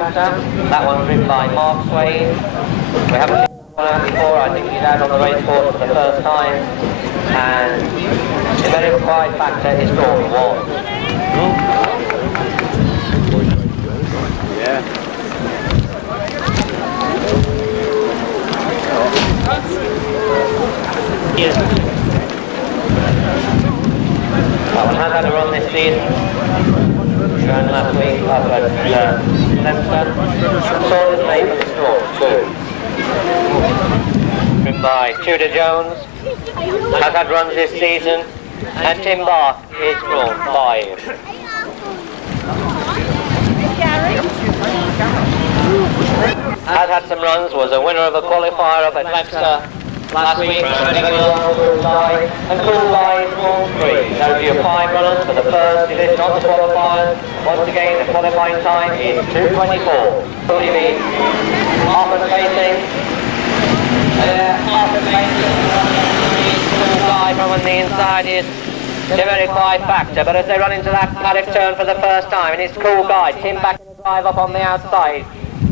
Factor. That one's ridden by Mark Swain. We haven't seen one out before. I think he's out on the race course for the first time. And the verified factor is drawn 1. Yeah. That one has had a run this season. She ran last week up at Leicester. Saunders made for the straw, 2. Ridden by Tudor Jones. Has had runs this season. And Tim Bark is drawn 5. Has had some runs, was a winner of a qualifier up at Leicester last week. And Cool Guy is drawn 3. That will be your 5 runners for the first division of the qualifiers. Once again, the qualifying time is 2:24. TV, often facing. Often facing. Cool Guy from on the inside is the verified factor, but as they run into that paddock turn for the first time, and it's Cool Guy, Tim back in the drive up on the outside.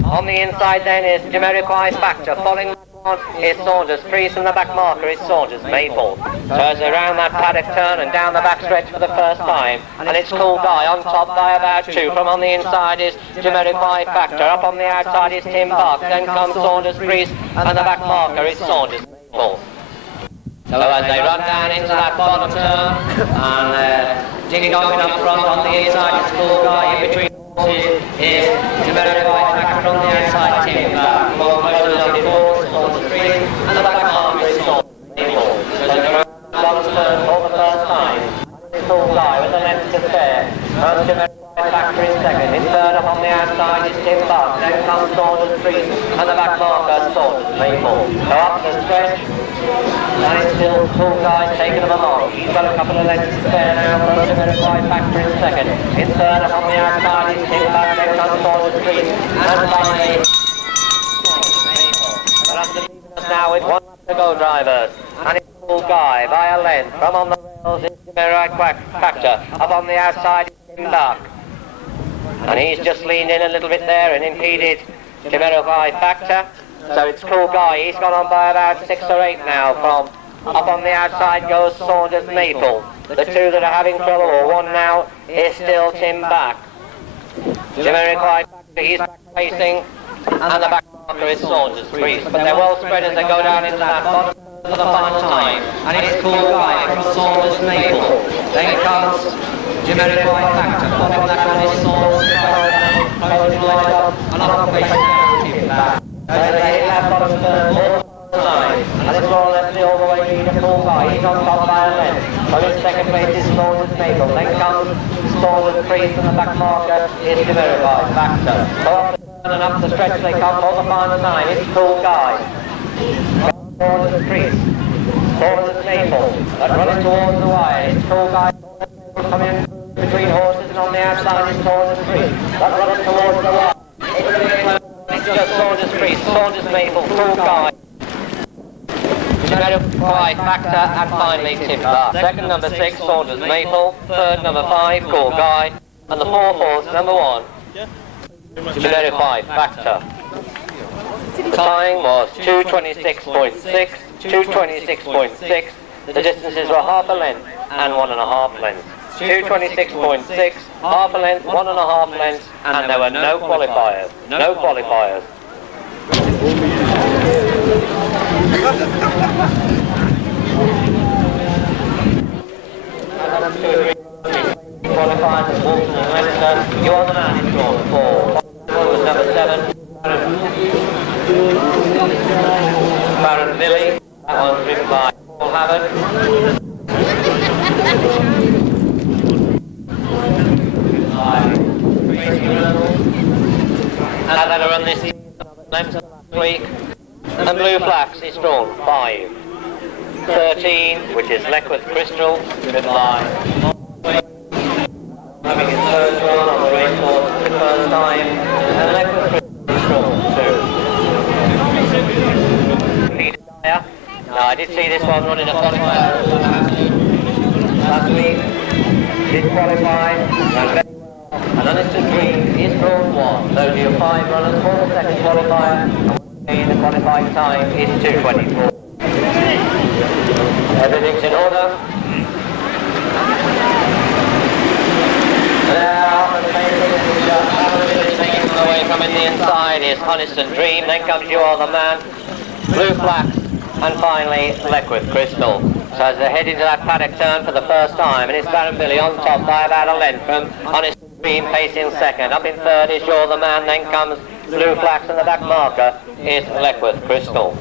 On the inside then is Demerified Factor, following on is Saunders, Priest from the back marker is Saunders, Maple. So as they round that paddock turn and down the back stretch for the first time, and it's Cool Guy on top by about 2, from on the inside is Demerified Factor, up on the outside is Tim Buck, then comes Saunders, Priest, and the back marker is Saunders, Maple. So as they run down into that bottom turn, and Ding Dong up front on the inside is Cool Guy, in between is Demerified Factor from the outside, Tim Buck, more close on the 4, Saunders, Priest, and the back marker is Saunders, Maple. So they run bottom turn for the first time. Cool Guy with the length to spare, runs Demerified Factor in second, in third up on the outside is Tim Buck, then comes Saunders, Priest, and the back marker Saunders, Maple. So up the stretch, and it's still Cool Guy taking them along. He's got a couple of lengths to spare now, runs Demerified Factor in second, in third up on the outside is Tim Buck, then comes Saunders, Priest, and finally Maple. But after leaving us now with 1 to go, drivers, and it's Cool Guy by a length, from on the rails is Demerified Factor, up on the outside is Tim Buck. And he's just leaned in a little bit there and impeded Demerified Factor. So it's Cool Guy, he's gone on by about 6 or 8 now. From up on the outside goes Saunders, Maple. The 2 that are having trouble, or 1 now, is still Tim Buck. Demerified Factor, he's facing, and the back marker is Saunders, Priest. But they're well spread as they go down into that bottom for the final time. And it's Cool Guy from Saunders, Maple. Then comes Demerified Factor, following that one is Saunders, and up facing Tim Buck. So they hit that bottom turn all the time, and it's all left all the way to Cool Guy. He's on top by a length. So in second place is Saunders, Maple. Then comes Saunders, Priest, and the back marker is Demerified Factor. So up the turn and up the stretch they come for the final time. It's Cool Guy. Saunders, Priest. Saunders, Maple. But running towards the wire. It's Cool Guy coming in between horses, and on the outside is Saunders, Priest. But running towards the wire. It's just Saunders, Priest, Saunders, Maple, Cool Guy, Demerified Factor, and finally Tim Buck. Second, number 6, Saunders, Maple. Third, number 5, Cool Guy. And the 4 horse, number 1, Demerified Factor. The time was 2:26.6, 2:26.6. The distances were half a length and 1.5 lengths. 2:26.6, half a length, 1.5 lengths, and there were no qualifiers. No qualifiers. Qualifiers at Walton and Leicester. You are the man in drawn 4. Was number 7. Baron Billy. That one's driven by Paul Havard. And I've had a run this last week. And Blue Flax is drawn 5. 13, which is Leckworth Crystal, driven by having his first run on the race course for the first time. And Leckworth Crystal is drawn 2. Now I did see this one running a qualifier last week. Did qualify. And Honeston Dream is drawn 1. Those are your 5 runners for the second qualifier. And the qualifying time is 2:24. Everything's in order. Now, taking away from the inside is Honeston Dream, then comes You Are the Man, Blue Flax, and finally Leckwith Crystal. So as they head into that paddock turn for the first time, and it's Baron Billy on top by about a length from Honeston Dream pacing second. Up in third is You're the Man, then comes Blue Flax, and the back marker is Leckwith Crystal.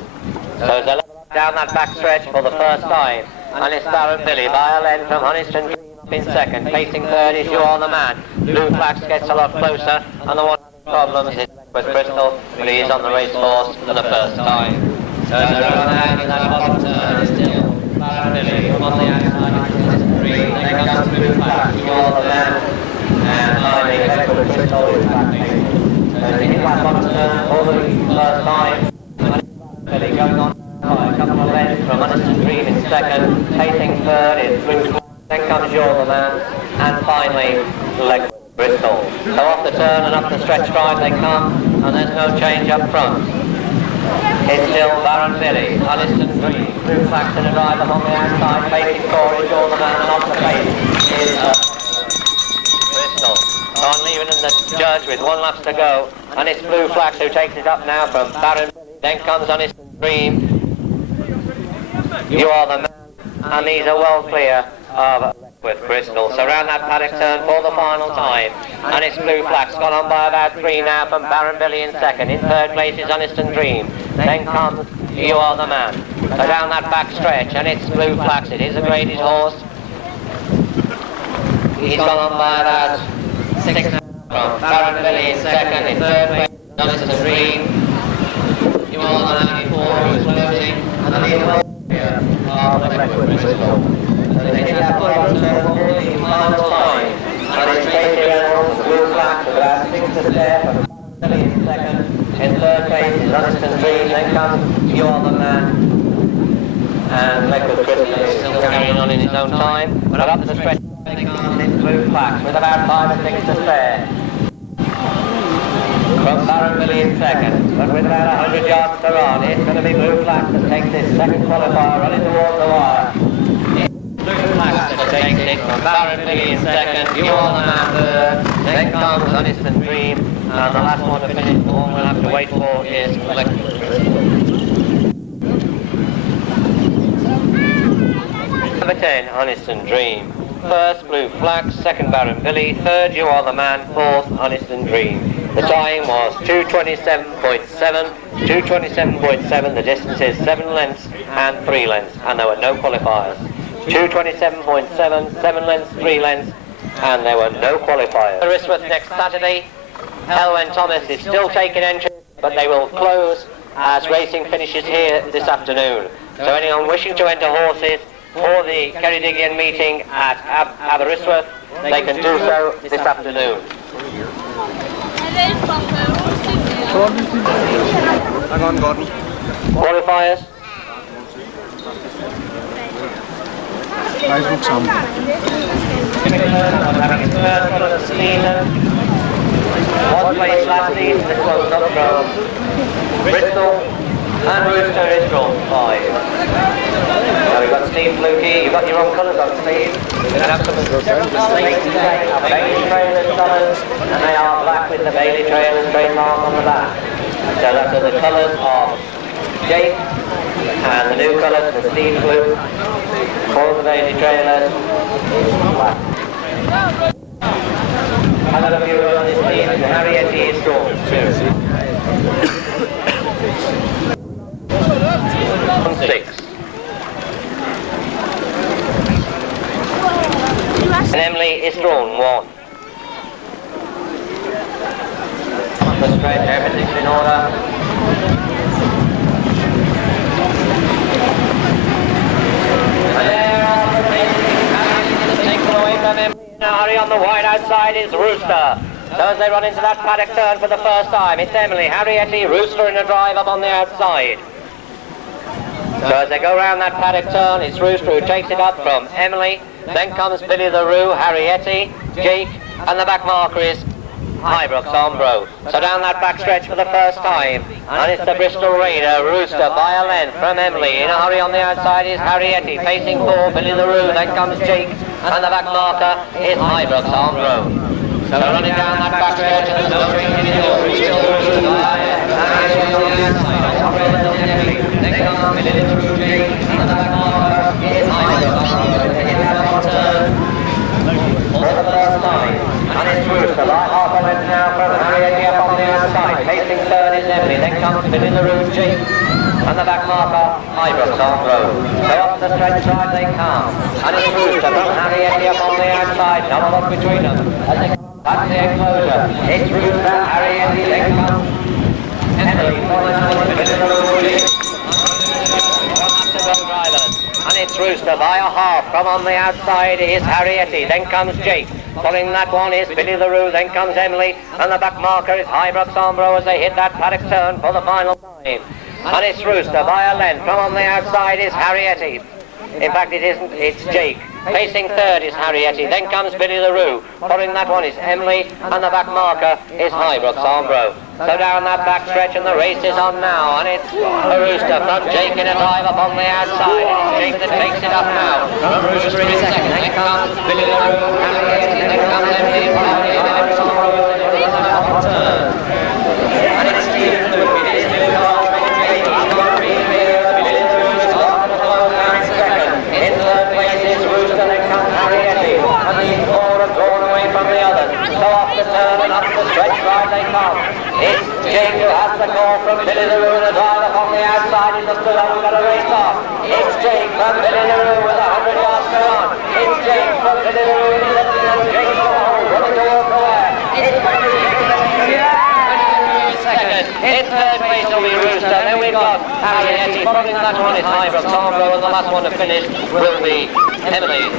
So as they down that back stretch for the first time, and it's Baron Billy by a length from Honeston Dream in second. Pacing third is You Are the Man. Blue Flax gets a lot closer, and the one problem is with Crystal, but he is on the race horse for the first time. So as they run out in that bottom turn, it's still Baron Billy on the outside, Honeston Dream. Then comes Blue Flax, You Are the Man, and finally Leckwith Crystal is back. So as they hit that bottom turn for the first time, Billy going on by a couple of lengths from Honeston Dream in second. Pacing third is Blue Flax. Then comes You're the Man, and finally Leckwith Crystal. So off the turn and up the stretch stride they come, and there's no change up front. It's still Baron Billy, Honeston Dream, Blue Flax and a driver on the outside, facing forward is You're the Man, and off the pace is Crystal. So on leaving in the judge with 1 lap to go, and it's Blue Flax who takes it up now from Baron Billy. Then comes Honeston Dream, You Are the Man, and these are well clear of Leckwith Crystal. So round that paddock turn for the final time, and it's Blue Flax gone on by about 3 now from Baron Billy in second. In third place is Honeston Dream. Then comes You Are the Man. So down that back stretch, and it's Blue Flax. It is a graded horse. He's gone on by about 6 now from Baron Billy in second. In third place is Honeston Dream. You Are the Man in fourth, who's closing, and the Leckwith Crystal. So they get that final turn for the final time, and it's taken around Blue Flax with about 6 to spare from Billy in second. In third place is Honeston Dream, then comes You Are the Man, and Leckwith Crystal is still carrying on in his own time, but up the stretch they come in Blue Flax with about 5 or 6 to spare. From Baron Billy in second, but with about 100 yards to run, it's going to be Blue Flax that takes this second qualifier running towards the wire. Blue Flax that takes it from Baron Billy in second, You Are the Man third, then comes Honeston Dream, and the last one to finish, the one we'll have to wait for is Leckwith Crystal. Number 10, Honeston Dream. First, Blue Flax, second Baron Billy, third You Are the Man, fourth Honeston Dream. The time was 2:27.7, 2:27.7, the distance is 7 lengths and 3 lengths, and there were no qualifiers. 2:27.7, 7 lengths, 3 lengths, and there were no qualifiers. Aberystwyth next Saturday. Helwen Thomas is still taking entry, but they will close as racing finishes here this afternoon. So anyone wishing to enter horses for the Ceredigion meeting at Aberystwyth, they can do so this afternoon. Hang on, Gordon. Qualifiers. Facebook sound. Having his first run of the season. Was placed last season, this one's up from Bristol, and Rooster is drawn 5. Now we've got Steve Flukie, you've got your own colours on Steve. We're going to have some Bailey Trailers colours, and they are black with the Bailey Trailers trademark on the back. So that's the colours of Jake, and the new colours for Steve Blue, for the Bailey Trailers, black. Another view on this team, Harriet is drawn 2. 6. And Emily is drawn 1. On the stretch, everything's in order. And there are the taken away from Emily. Now Harry on the wide outside is Rooster. So as they run into that paddock turn for the first time, it's Emily, Harriet, Rooster in a drive up on the outside. So as they go round that paddock turn, it's Rooster who takes it up from Emily. Then comes Billy the Roo, Harriet, Jake, and the back marker is Highbrook's Ombro. So down that back stretch for the first time, and it's the Bristol Raider, Rooster by a length from Emily. In a hurry on the outside is Harrietty, facing 4, Billy the Roo, then comes Jake, and the back marker is Highbrook's Ombro. So running down that back stretch, and no change in the hill, Bristol Roo by and Harrietty on the outside, Ombro and Emily, then comes Billy the Roo, Jake, and the back marker is Highbrook's Ombro. In that one turn, for the first time. And it's Rooster, like half a length now from Harrietty up on the outside. Facing 3rd is Emily, then comes Billy the Roo, Jake, and the back marker, Highbrook's Ombro. So up the stretch side they come. And it's Rooster from Harrietty up on the outside, not a lot between them. As they come back to the enclosure, it's Rooster, Harrietty, then comes Emily, Billy the Roo, Jake. And it's Rooster by a half. From on the outside is Harrietty, then comes Jake. Following that one is Billy the Roo, then comes Emily, and the back marker is Highbrook's Ombro as they hit that paddock turn for the final time. And it's Rooster by a length. From on the outside is Harrietty. In fact, it isn't, it's Jake. Facing 3rd is Harrietty, then comes Billy the Roo. Following that one is Emily, and the back marker is Highbrook's Ombro. So down that back stretch, and the race is on now, and it's a Rooster from Jake in a drive up on the outside. It's Jake that takes it up now. From Rooster in second, then comes Billy the Roo, Harrietty, then comes Emily, Highbrook's Ombro, and it's Stephen Luke. It is Billy the Roo, Jake, he's got 3 here, Billy the Roo starting to flow now in second. In 3rd place is Rooster, then comes Harrietty, and these 4 have drawn away from the others. So off the turn and up the stretch right they come. It's Jake who has the call from Billy the Roo, the driver on the outside. He's just alone, got a race off. It's Jake from Billy the Roo with 100 yards to run. It's Jake from Billy the Roo, he's looking at Jake the hole, running to walk away. It's second. In 3rd place will be Rooster. Then we've got Harrietty. Following that one is Highbrook's Ombro, and the last one to finish will be Emily.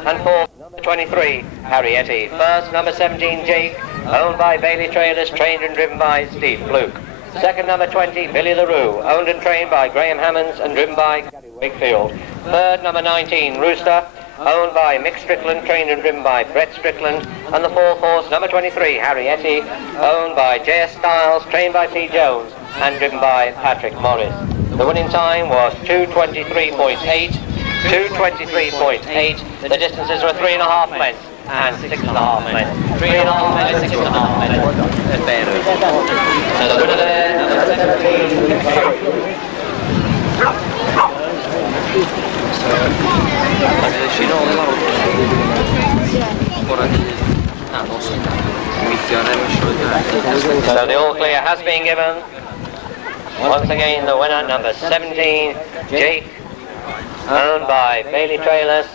And 4th, number 23, Harrietty. First, number 17, Jake, owned by Bailey Trailers, trained and driven by Steve Fluke. Second, number 20, Billy the Roo, owned and trained by Graham Hammonds and driven by Gary Wakefield. Third, number 19, Rooster, owned by Mick Strickland, trained and driven by Brett Strickland. And the 4th horse, number 23, Harrietty, owned by J.S. Stiles, trained by P. Jones and driven by Patrick Morris. The winning time was 2:23.8. 2:23.8. The distances were 3.5 lengths and 6.5 lengths. 3.5 lengths, 6.5 lengths. So the winner there, number 17. So the all clear has been given. Once again, the winner, number 17, Jake, owned by Bailey Trailers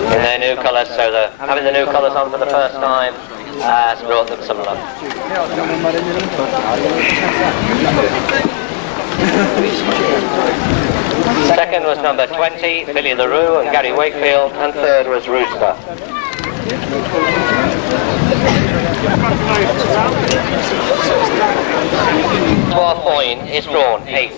in their new colours. So having the new colours on for the first time has brought them some luck. Second was number 20, Billy the Roo and Gary Wakefield, and third was Rooster. Fourth point is drawn 8.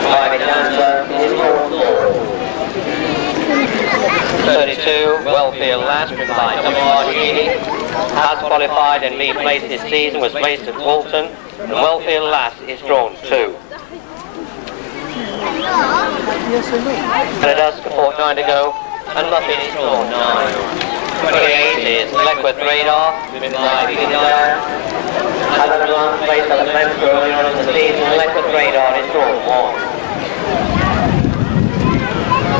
Private dancer is drawn 4. 32, Wellfield Lass, driven by Tommy Margini, has qualified and been placed this season, was placed at Walton, and Wellfield Lass is drawn 2. And a dusk a fortnight ago, and Muffin is drawn 9. 28 is Blackwood Radar, driven by Peter Dyer, has a last place at the men's early on in the season, Blackwood Radar is drawn 1.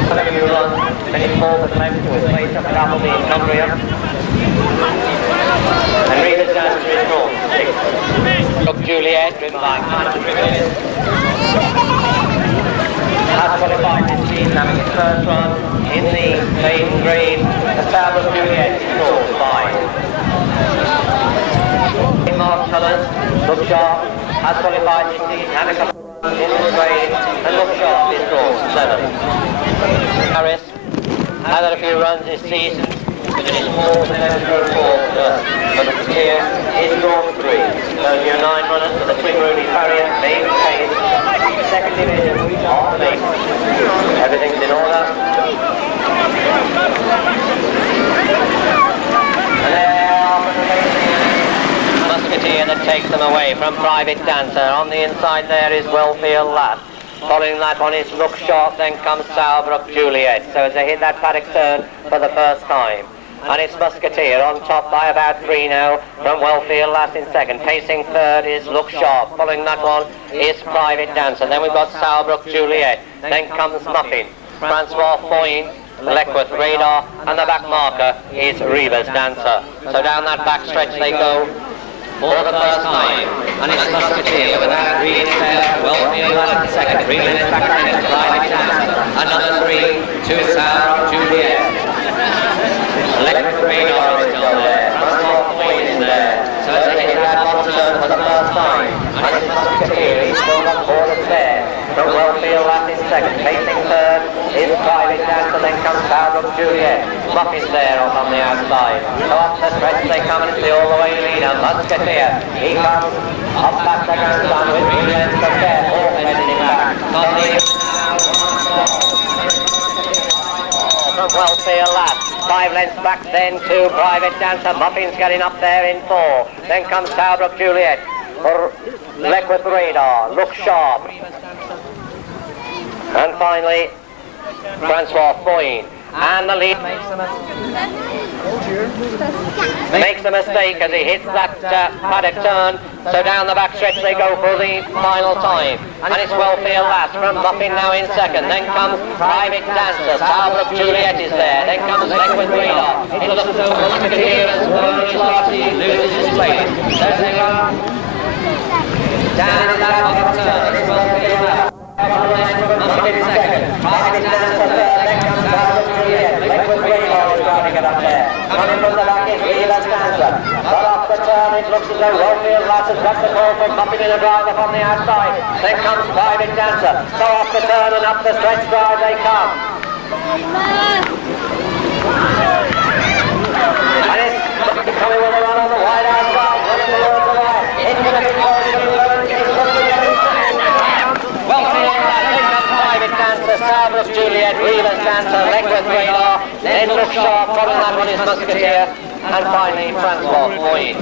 A few runs, then it's 4th at left to his place up at Appleby in Cumbria. And Reader's Dancer is drawn 6. Look Juliet, driven by Cardiff, has qualified this season, having his first run in the maiden grade. The Star of Juliet is drawn 5. In Mark Colours, Look Sharp has qualified this season, having a couple of runs in this grade, and Look Sharp is drawn 7. Harris has had a few runs this season, Finished fourth and then through fourth. Musketeer is drawn 3. Those your 9 runners for the Twin Rooney Farrier, main pace, second division on me. Everything's in order. And there, Musketeer that takes them away from Private Dancer. On the inside there is Wellfield Lass. Following that one is Look Sharp, then comes Sowerbrook Juliet. So as they hit that paddock turn for the first time. And it's Musketeer on top by about 3 now from Wellfield Lass in second. Pacing third is Look Sharp. Following that one is Private Dancer. Then we've got Sowerbrook Juliet. Then comes Muffin. Francois Foyne, Leckworth Radar, and the back marker is Reva's Dancer. So down that back stretch they go for the first time. And it's Musketeer with that green tail, Wellfield Lass in second. 3 minutes back then to Private Dancer. Another 3 to Sowerbrook Juliet. Leckworth Radar is still there. Francois Foyne is there. So as they hit that one turn for the first time. And it's Musketeer, he's still got borders there. From Wellfield Lass in second. Pacing third is Private Dancer, then comes Sowerbrook Juliet. Muffin's there off on the outside. So up the stretch they come and it's the all-the-way leader, Musketeer. He comes up back the grandstand with 3 lengths of there. All heading back. From Wellfield Lass. 5 lengths back then to Private Dancer. Muffin's getting up there in 4. Then comes Sowerbrook Juliet. Leckworth Radar. Look Sharp. And finally, Francois Foyne. And the lead makes a mistake as he hits that paddock turn. So down the back stretch they go for the final time. And it's Wellfield Lass from Muffin now in second. Then comes Private Dancer. Sowerbrook Juliet is there. Then comes Leckworth Radar. It looks as though Musketeer has loses his place. There's they go. Down in that paddock turn. It's Wellfield Lass. Muffin in second. Private Dancer third. Then comes Sowerbrook Juliet. Leckworth Radar is driving it up there. Coming from the back is Reva's Dancer. But off the turn it looks as though Wellfield Lass has got the call from Muffin in a drive up on the outside. Then comes Private Dancer. So off the turn and up the stretch drive they come. And it's coming with a run on the wide outside. Running towards the right. Into the control of the turn. Wellfield Lass. Then comes Private Dancer. Sowerbrook Juliet. Reva's Dancer. Leckworth Radar. Then Look Sharp. Following that one is Musketeer. And finally, Francois Foyne.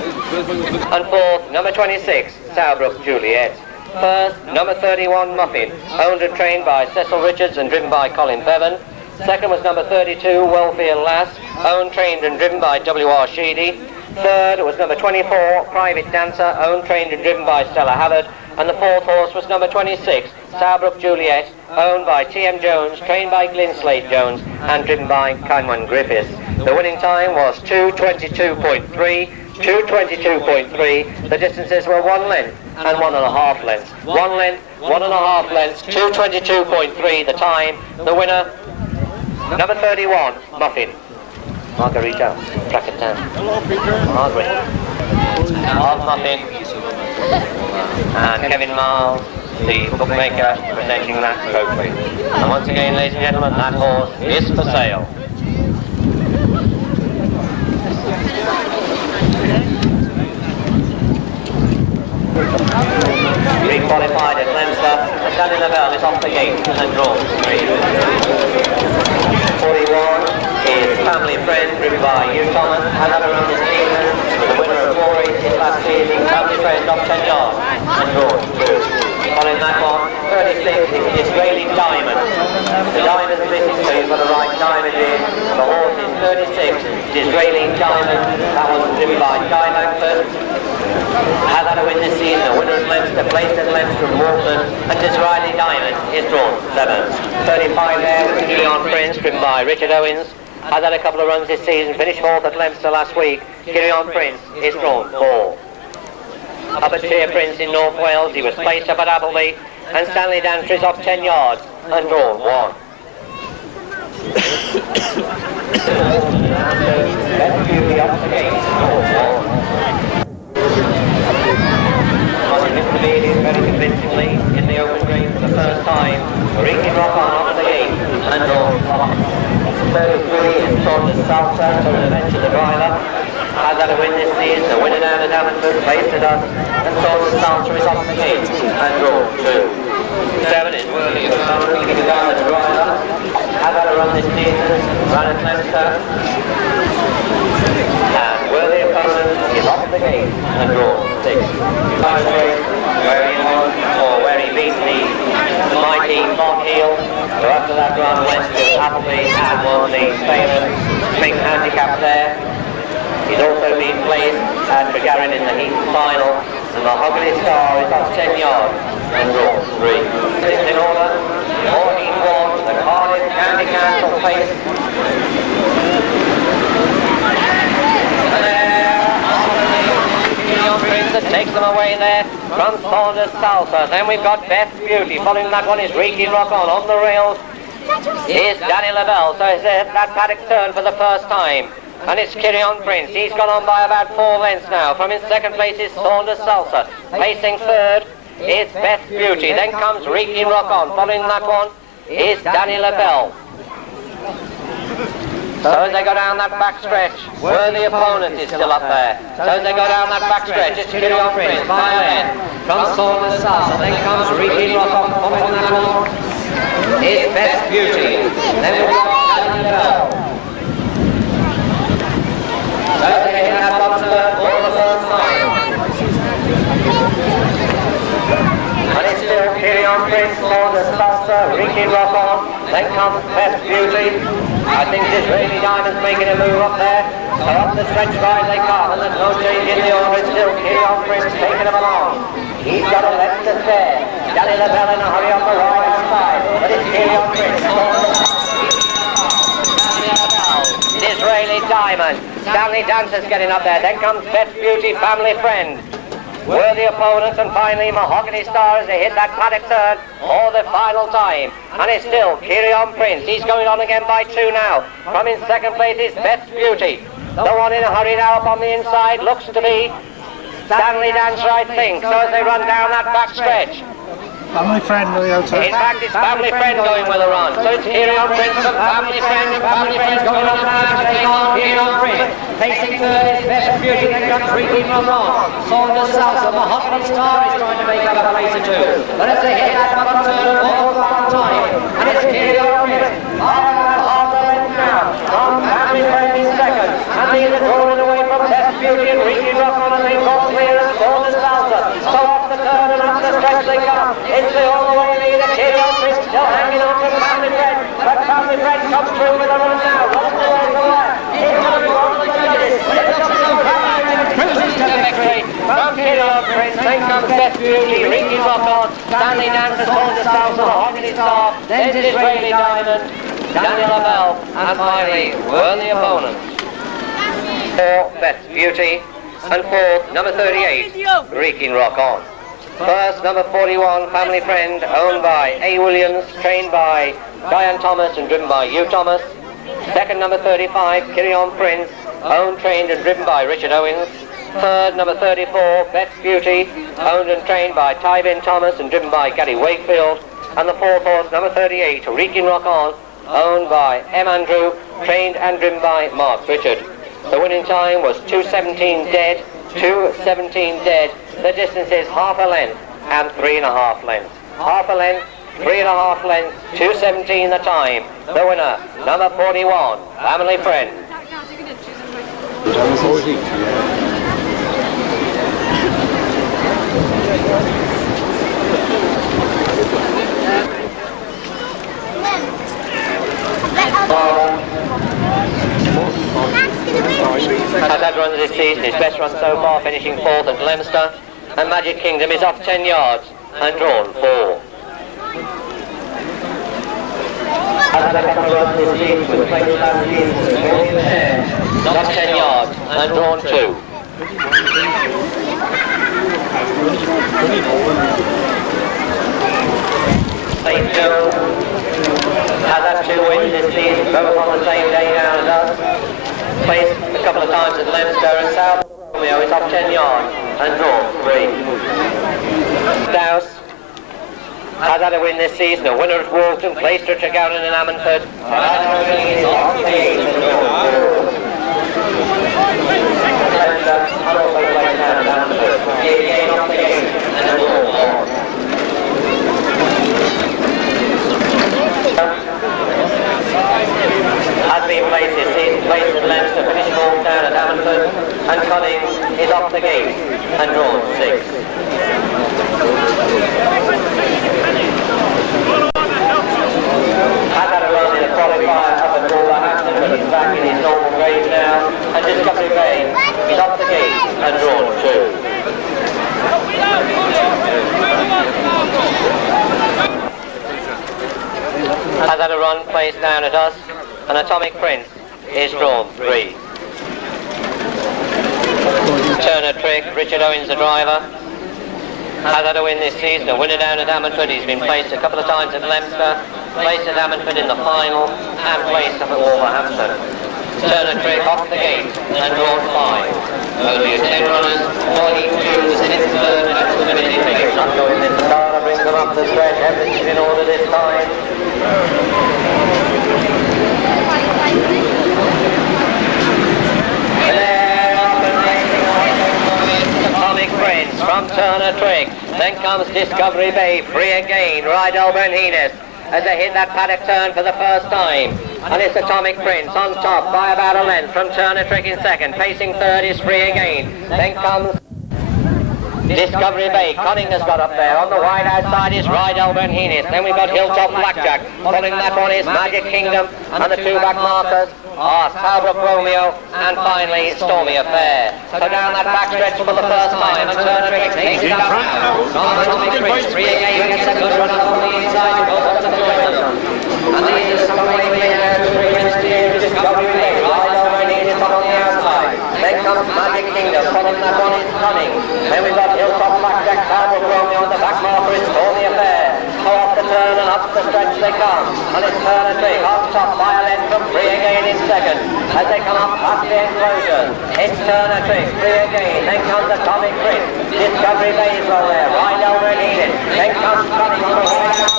And fourth, number 26, Sowerbrook Juliet. First, number 31, Muffin, owned and trained by Cecil Richards and driven by Colin Bevan. Second was number 32, Wellfield Lass, owned, trained and driven by W.R. Sheedy. Third was number 24, Private Dancer, owned, trained and driven by Stella Havard. And the fourth horse was number 26, Sowerbrook Juliet, owned by T.M. Jones, trained by Glyn Slade Jones and driven by Cameron Griffiths. The winning time was 2:22.3, 2:22.3. The distances were 1 length and 1.5 lengths. 1 length, 1.5 lengths, 2:22.3 the time. The winner, number 31, Muffin. Margarita, track it down. Margaret. Of Muffin. And Kevin Miles, the bookmaker, presenting that trophy. And once again, ladies and gentlemen, that horse is for sale. Re-qualified at Leinster, and Danny Lavelle is off the gate and drawn 41 is Family Friend, driven by Hugh Thomas, and that around the season, the winner of 4 races last season, Family Friend off 10 yards and drawn 2. Following that one, 36 is Israeli Diamond. The diamond is missing, so you've got the right diamond in. The horse is 36, Israeli Diamond. That was driven by Guy Langford. Has had a win this season, the winner's Leinster, placed at Leinster from Walton, and Disraeli Diamond is drawn 7. 35 there with Gideon Prince, driven by Richard Owens. Has had a couple of runs this season, finished 4th at Leinster last week. Gideon Prince is drawn 4. Up at Cheer Prince in North Wales, he was placed up at Appleby, and Stanley Dancer is off 10 yards and drawn 1. Mr. Beard very convincingly in the open race for the first time. Ricky Rock on the gate and drawn 33 is Saunders Salsa, to an event to the driver. Has had a win this season, the winner down at Hamilton, placed it up, and Saunders Salsa is off the gate, and draw 2. 7 is Worthy of Opponent, looking down at the driver. Has had a run this season, ran at Leicester. And Worthy Opponent is off the gate, and draw 6. Where he won, or where he beat the mighty Bob Heel. So after that run went to Appleby and won the famous big handicap there. He's also been placed at Tregarin in the heat final, and the Mahogany Star is off 10 yards and draw 3. Six in order, 14-1, the Cardiff County Council place. And there, that takes them away there from Saunders Salsa. Then we've got Beth Beauty. Following that one is Reeking Rock on the rails is Danny Lavelle. So it's that paddock turn for the first time. And it's Kirion Prince. He's gone on by about 4 lengths now. From in second place is Saunders Salsa. Placing third is Beth Beauty. Then comes Reeking Rock on. Following that one is Danny Lavelle. So as they go down that back stretch, Worthy Opponent is still up there. So as they go down that back stretch, it's Kirion Prince by a length from Saunders Salsa. Then comes Reeking Rock on. Following that one is Beth Beauty. Then we've got Danny Lavelle. So they hit that bottom turn for the first time. And it's still Kirion Prince, Saunders Salsa, Reeking Rock on. Then comes Beth Beauty. I think Disraeli Diamond's making a move up there. So up the stretch line they come, and there's no change in the order. It's still Kirion Prince taking them along. He's got a left to spare. Danny Lavelle in a hurry on the right hand side. But it's Kirion Prince. Disraeli Diamond. Stanley Dancer's getting up there. Then comes Beth Beauty, Family Friend. Worthy Opponent, and finally Mahogany Star as they hit that paddock turn for the final time. And it's still Kirion Prince. He's going on again by 2 now. From in second place is Beth Beauty. The one in a hurry now up on the inside looks to be Stanley Dancer, I think. So as they run down that back stretch. Family Friend on the outside. In fact, it's Family Friend going with a run. So it's Kirion Prince and Family Friend going on now to take on Kirion Prince. Facing third is Beth Beauty, then comes Reeking Rock on. Saunders Salsa, Mahogany Star is trying to make up a place or 2. But as they hit that bottom turn for the final time, and it's Kirion Prince. Half the length now from Family Friend in second. And these are drawing away from Beth Beauty and Reeking Rock on, and they got clear as Saunders Salsa. So off the turn and up the stretch they come. Into all the way leader, Kirion Prince still hanging on to Family Friend. But Family Friend comes through with a run now. Running away from there. It's going to be one of the judges. But it's up to Family Friend. Cruises to victory from Kirion Prince. Then comes Beth Beauty, Reeking Rock on. Stanley Dancer, Saunders Salsa, Mahogany Star. Then Disraeli Diamond, Danny Lavelle, and finally Worthy Opponent. 4, Beth Beauty, and 4, number 38, Reeking Rock on. First, number 41, Family Friend, owned by A. Williams, trained by Diane Thomas and driven by Hugh Thomas. Second, number 35, Kirion Prince, owned, trained and driven by Richard Owens. Third, number 34, Beth Beauty, owned and trained by Tywin Thomas and driven by Gary Wakefield. And the fourth horse, number 38, Reeking Rock on, owned by M. Andrew, trained and driven by Mark Richard. The winning time was 2:17 dead, 2:17 dead. The distance is half a length and 3.5 lengths. Half a length, 3.5 lengths, 2:17 the time. The winner, number 41, Family Friend. Has had runs this season, his best run so far, finishing 4th at Leominster. And Magic Kingdom is off 10 yards and drawn 4. Off 10 yards and drawn 2. St. Joe has had 2 wins this season, both on the same day now as us. Placed a couple of times at Leominster and South Romeo is off 10 yards and drawn 3. Douse has had a win this season. A winner at Walton, placed at Tregowan and Ammanford. Has been placed this season, placed at Leinster, finished ball down at Ammanford, and Trotting is off the gate and drawn 6. Has had a run in a qualifier up at Wolverhampton, but it's back in his normal grade now, and Discovery Bay is off the gate and drawn 2. Has had a run placed down at us, and Atomic Prince is drawn 3. Turner Trick, Richard Owens the driver, has had a win this season, a winner down at Ammanford. He's been placed a couple of times at Leinster, placed at Ammanford in the final, and placed up at Wolverhampton. Turner Trick off the gate and drawn 5. Only 10 runners, 42 the sixth third, that's the minute it takes. Not going this Dara brings them up the stretch, everything's in order this time. Atomic Prince from Turner Trick. Then comes Discovery Bay, free again. Rydell Brenhines as they hit that paddock turn for the first time. And it's Atomic Prince on top by about a length from Turner Trick in second. Pacing third is free again. Then comes Discovery Bay. Conning has got up there. On the wide outside is Rydell Brenhines. Then we've got Hilltop Blackjack. Following that one is Magic Kingdom. And the 2 back markers are Salbrook Romeo and finally Stormy Affair. So down that back stretch for the first time, and Turner Trick takes it up now. Atomic Prince, free again, gets a good run up on the inside, goes up to the middle. And these are some way there to against the Discovery Bay. Rydell Brenhines on the outside. Then comes Magic Kingdom, following that one is Cunning. Then we've got Hilltop Blackjack, Salbrook Romeo, and the back marker is Stormy Affair. So off the turn and up the stretch they come. And it's Turner Trick on top by a length from free again in second. As they come up past the enclosure, it's Turner Trick, free again. Then comes Atomic Prince. Discovery Bay is well there. Rydell Brenhines. Then comes Cunning on the way out.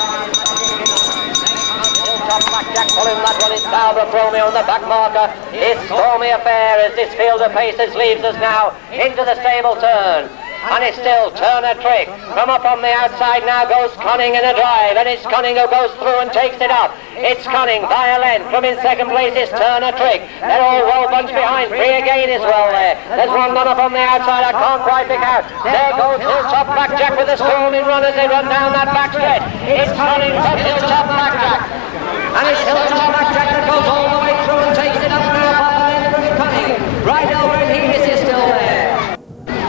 Hilltop Blackjack following that one is Salbrook Romeo on the back marker. It's Stormy Affair as this field of paces leaves us now into the stable turn. And it's still Turner Trick. From up on the outside now goes Conning in a drive, and it's Conning who goes through and takes it up. It's Conning by a length. From in second place is Turner Trick. They're all well bunched behind. Free again is well there. There's one run up on the outside I can't quite pick out. There goes Hilltop Blackjack with a storming run as they run down that back stretch. It's Conning from Hilltop Blackjack. And it's Hilltop Blackjack that goes all the way through and takes it up now by a length from Conning. Rydell Brenhines is still there.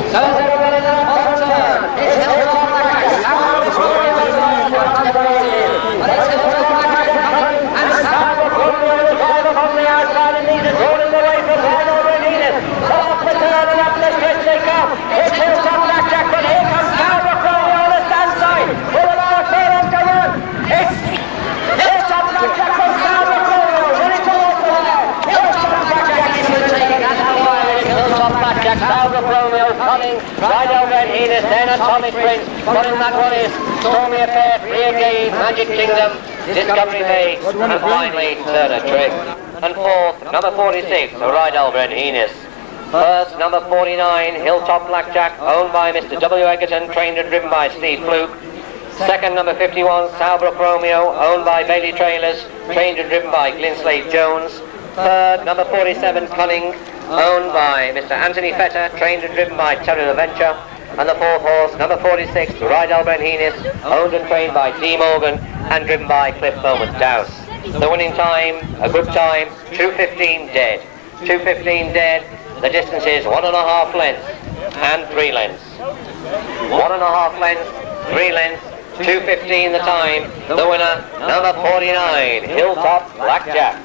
So as they run in that bottom turn, it's Hilltop Blackjack. Salbrook Romeo is on the races. But it's Hilltop Blackjack coming, and Salbrook Romeo is drive up on the outside and leads it, rolling away from Rydell Brenhines. So off the turn and up the stretch they come. It's Hilltop Blackjack, but here comes Salbrook Romeo on the stand side with about a furlong to run. It's Hilltop Blackjack from Salbrook Romeo, running towards the wire. Hilltop Blackjack is going to take it at the wire. It's Hilltop Blackjack, Salbrook Romeo, Conning, Rydell Brenhines, then Atomic Prince. Following that one is Stormy Affair, free again, Magic Kingdom, Discovery Bay, and finally Turner Trick. And fourth, number 46, Rydell Brenhines. First, number 49, Hilltop Blackjack, owned by Mr. W. Egerton, trained and driven by Steve Fluke. Second, number 51, Salbrook Romeo, owned by Bailey Trailers, trained and driven by Glyn Slade Jones. Third, number 47, Conning, owned by Mr. Anthony Fetter, trained and driven by Terry LaVenture. And the fourth horse, number 46, Rydell Brenhines, owned and trained by D. Morgan and driven by Cliff Bowman Dowse. The winning time, a good time, 2:15 dead. 2:15 dead, the distance is 1.5 lengths and 3 lengths. 1.5 lengths, 3 lengths, 2:15 the time. The winner, number 49, Hilltop Blackjack.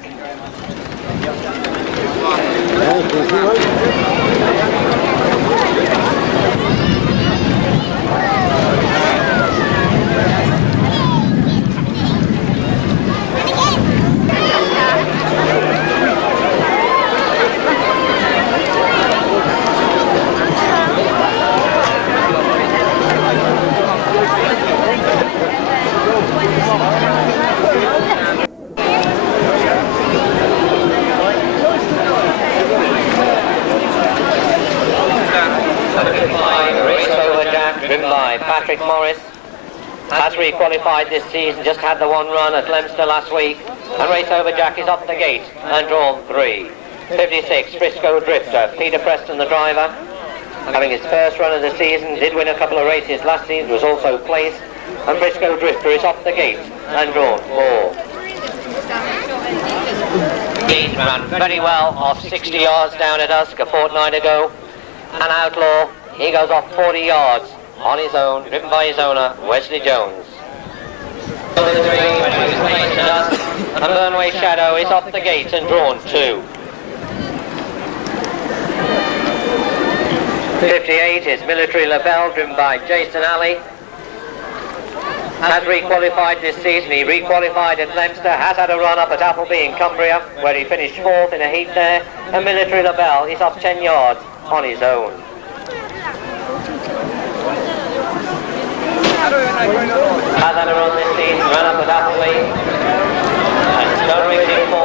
by Patrick Morris. Has re-qualified this season, just had the one run at Leicester last week. And Race Over Jack is off the gate and drawn 3. 56, Frisco Drifter, Peter Preston the driver. Having his first run of the season, did win a couple of races last season, was also placed. And Frisco Drifter is off the gate and drawn 4. He ran very well off 60 yards down at Usk a fortnight ago. And Outlaw, he goes off 40 yards on his own, driven by his owner, Wesley Jones. And Burnway Shadow is off the gate and drawn 2. 58 is Military Labelle, driven by Jason Alley. Has re-qualified this season. He re-qualified at Leicester, has had a run up at Appleby in Cumbria, where he finished 4th in a heat there. And Military Labelle is off 10 yards on his own. Has had a run this season, ran up at Appleby. And Stoneway in 4,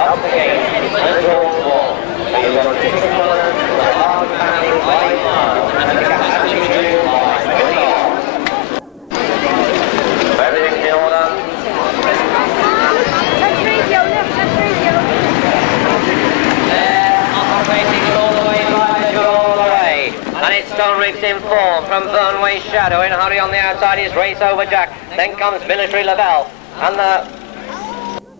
off the gate, and drawn 4. So you've got 6 runners, a hard family, 5 miles, and a capacity driven by 20 yards. Everything's in order. And it's Stonerigs in form from Burnway Shadow. In a hurry on the outside is Race Over Jack. Then comes Military Labelle. And the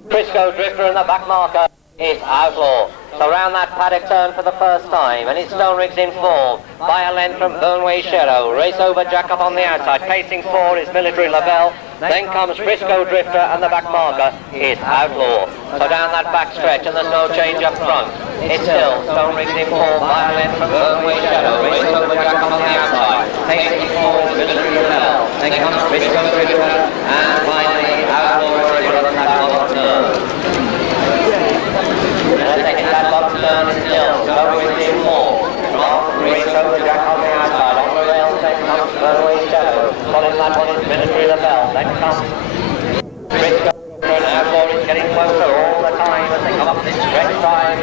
Frisco Drifter and the back marker is Outlaw. So round that paddock turn for the first time. And it's Stonerigs in form by a length from Burnway Shadow. Race Over Jack up on the outside. Pacing 4 is Military Labelle. Then comes Frisco Drifter and the back marker is Outlaw. So down that back stretch and there's no change up front. It's still Stonerigs in form by a length from Burnway Shadow. Race Over Jack up on the outside. Pacing 4 is Military Labelle. Then comes Frisco Drifter and finally Outlaw ready for the bottom turn. And taking that bottom turn is still Stonerigs in form. Race Over Jack on the outside. On the rail then comes Burnway Shadow. Following that one is Military Labelle. Then comes Frisco and Outlaw is getting closer all the time as they come up this stretch time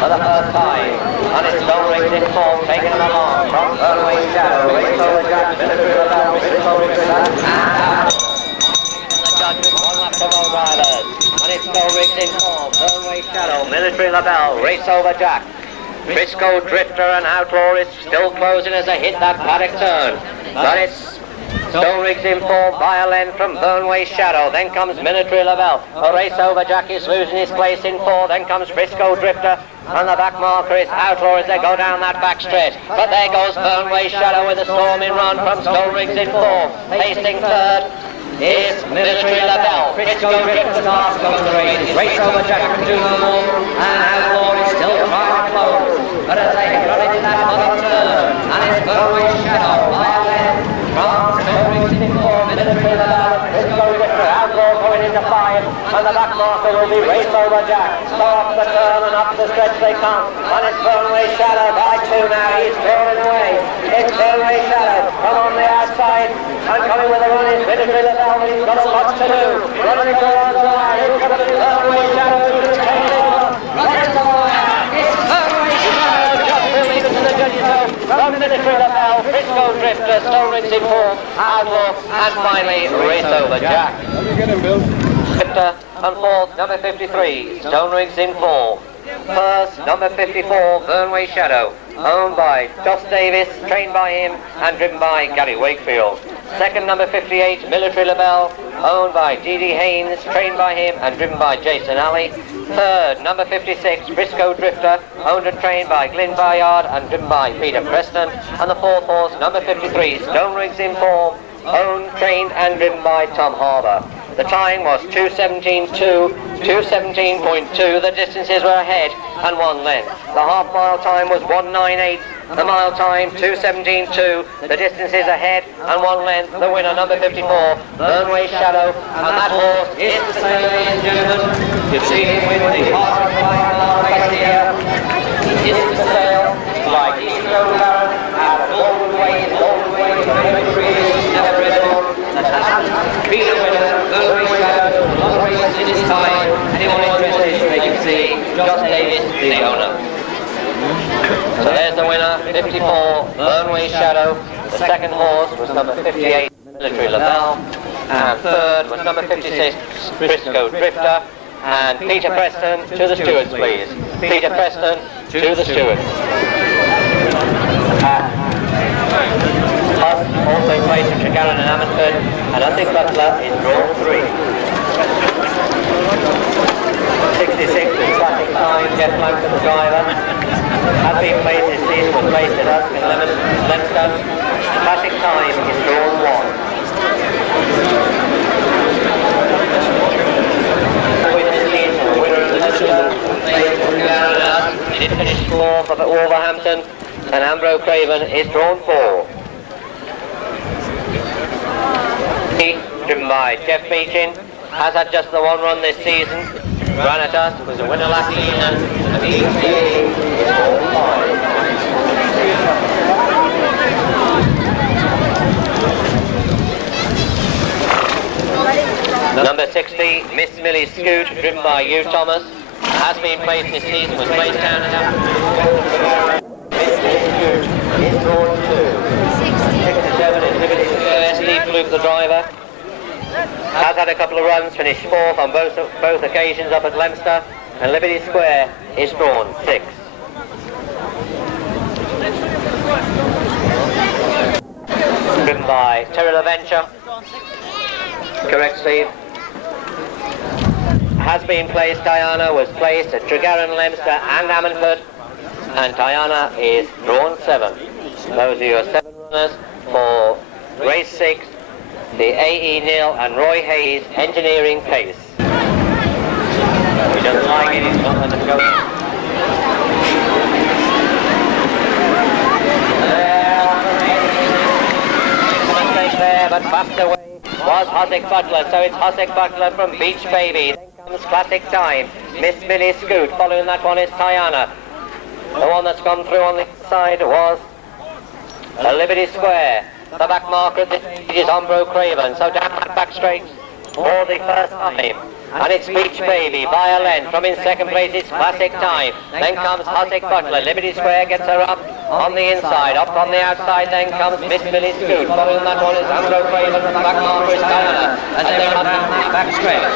for the first time. And it's Stonerigs in form, taking them along from Burnway Shadow. Race Over Jack, Military Labelle, Frisco Drifter, and the judge with 1 lap to go, riders. And it's Stonerigs in form, Burnway Shadow, Military Labelle, Race Over Jack. Frisco Drifter and Outlaw is still closing as they hit that paddock turn. But it's Stonerigs in form by a length from Burnway Shadow. Then comes Military Labelle. A Race Over Jack is losing his place in 4. Then comes Frisco Drifter. And the back marker is Outlaw as they go down that back stretch. But there goes Burnway Shadow with a storming run from Stonerigs in form. Pacing 3rd is Military Labelle. Frisco Drifter's last goes the race. Race Over Jack can do no more. And Outlaw is still trying to close. But as they run into that bottom turn, and it's Burnway Shadow by a length from Stonerigs in form. Military Labelle, Frisco Drifter, Outlaw going into 5. And the back marker will be Race Over Jack. So up the turn and up the stretch they come. And it's Burnway Shadow by 2 now. He's crawling away. It's Burnway Shadow from on the outside. And coming with a run is Military Labelle, but he's got a lot to do. Running towards the line. It's going to be Burnway Shadow who's taking it on. Running to the line. It's Burnway Shadow just moving to the judges' home. From Military Labelle, Frisco Drifter, Stonerigs in form, Outlaw, and finally Race Over Jack. How do you get him, Bill? Drifter and 4th, number 53, Stonerigs in form. First, number 54, Burnway Shadow, owned by Joss Davis, trained by him and driven by Gary Wakefield. Second, number 58, Military Labelle, owned by D.D. Haynes, trained by him and driven by Jason Alley. Third, number 56, Frisco Drifter, owned and trained by Glyn Bayard and driven by Peter Preston. And the 4th horse, number 53, Stonerigs in form, owned, trained and driven by Tom Harbour. The time was 2:17.2, 2:17.2. The distances were ahead and 1 length. The half-mile time was 1:98. The mile time 2:17.2. The distances ahead and 1 length. The winner, number 54, Burnway Shadow, and that horse is the sale, ladies and gentlemen. You've seen him with the half race here. He is the sale like East Road Baron out of Golden Way, never ridden. Being a winner, Burnway Shadow, long races in his time. Anyone interested, they can see Joss Davis, the owner. So there's the winner, 54, Burnway Shadow. The second horse was number 58, Military Lavelle. And third was number 56, Briscoe Drifter. And Peter Preston to the stewards, please. Peter Preston to the stewards. Also placed in Tregarron and Ammanford, and I think Butler is drawn 3. 66 is classic time, Jeff Langston, the driver. Has been placed this season, was placed at us in Leicester. Classic time is drawn 1. With this season, the winner of the Leicester, placed at Tregarron and us, did finish 4th at Wolverhampton, and Ambrose Craven is drawn 4. Driven by Jeff Beechin, has had just the one run this season. Ran at us, was a winner last season, and he's Number 60, Miss Millie Scoot, driven by Hugh Thomas, has been placed this season, was placed down and up. Miss Millie Scoot is drawn 2. 67 is Liberty Square, Steve Fluke, the driver. Has had a couple of runs, finished 4th on both occasions up at Leicester, and Liberty Square is drawn 6. Driven by Terry LaVenture. Correct, Steve. Has been placed, Diana was placed at Tregarron, Leicester and Ammanford, and Diana is drawn 7. Those are your 7 runners for race 6. The A.E. Neal and Roy Hayes engineering pace. He doesn't like it, he's not let them go. Mistake there, but fast away was Hossack Butler, so it's Hossack Butler from Beach Baby. Then comes Classic Time. Miss Millie Scoot, following that one is Tiana. The one that's gone through on the side was Liberty Square. The back marker of this is Umbro Craven, so down that back straight for the first time. And it's Beach Baby by a length. From in second place it's Classic Time. Then comes Hossack Butler. Liberty Square gets her up on the inside. Up on the outside then comes Miss Millie Scoot. Following that one is Umbro Craven. The back marker is Diana as they run down that back straight.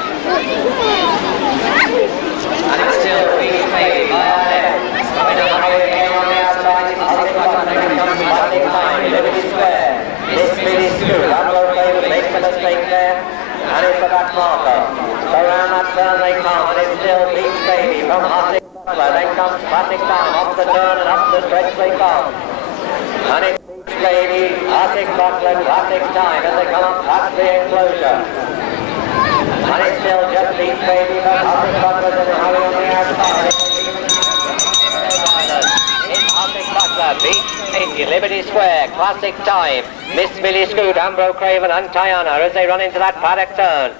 And it's still Beach Baby by a length. Coming up again on the outside is Hossack Butler. Then comes Classic Time. Liberty Square. Miss Millie Scoot, Umbro Craven makes a mistake there, and it's the back marker. So round that turn they come, and it's still Beach Baby from Hossack Butler. Then comes Classic Time, off the turn and up the stretch they come. And it's Beach Baby, Hossack Butler, Classic Time as they come up past the enclosure. And it's still just Beach Baby from Hossack Butler and Harry on the outside. It's Hossack Butler, Beach Baby, Liberty Square, Classic Time, Miss Millie Scoot, Umbro Craven and Tiana as they run into that paddock turn.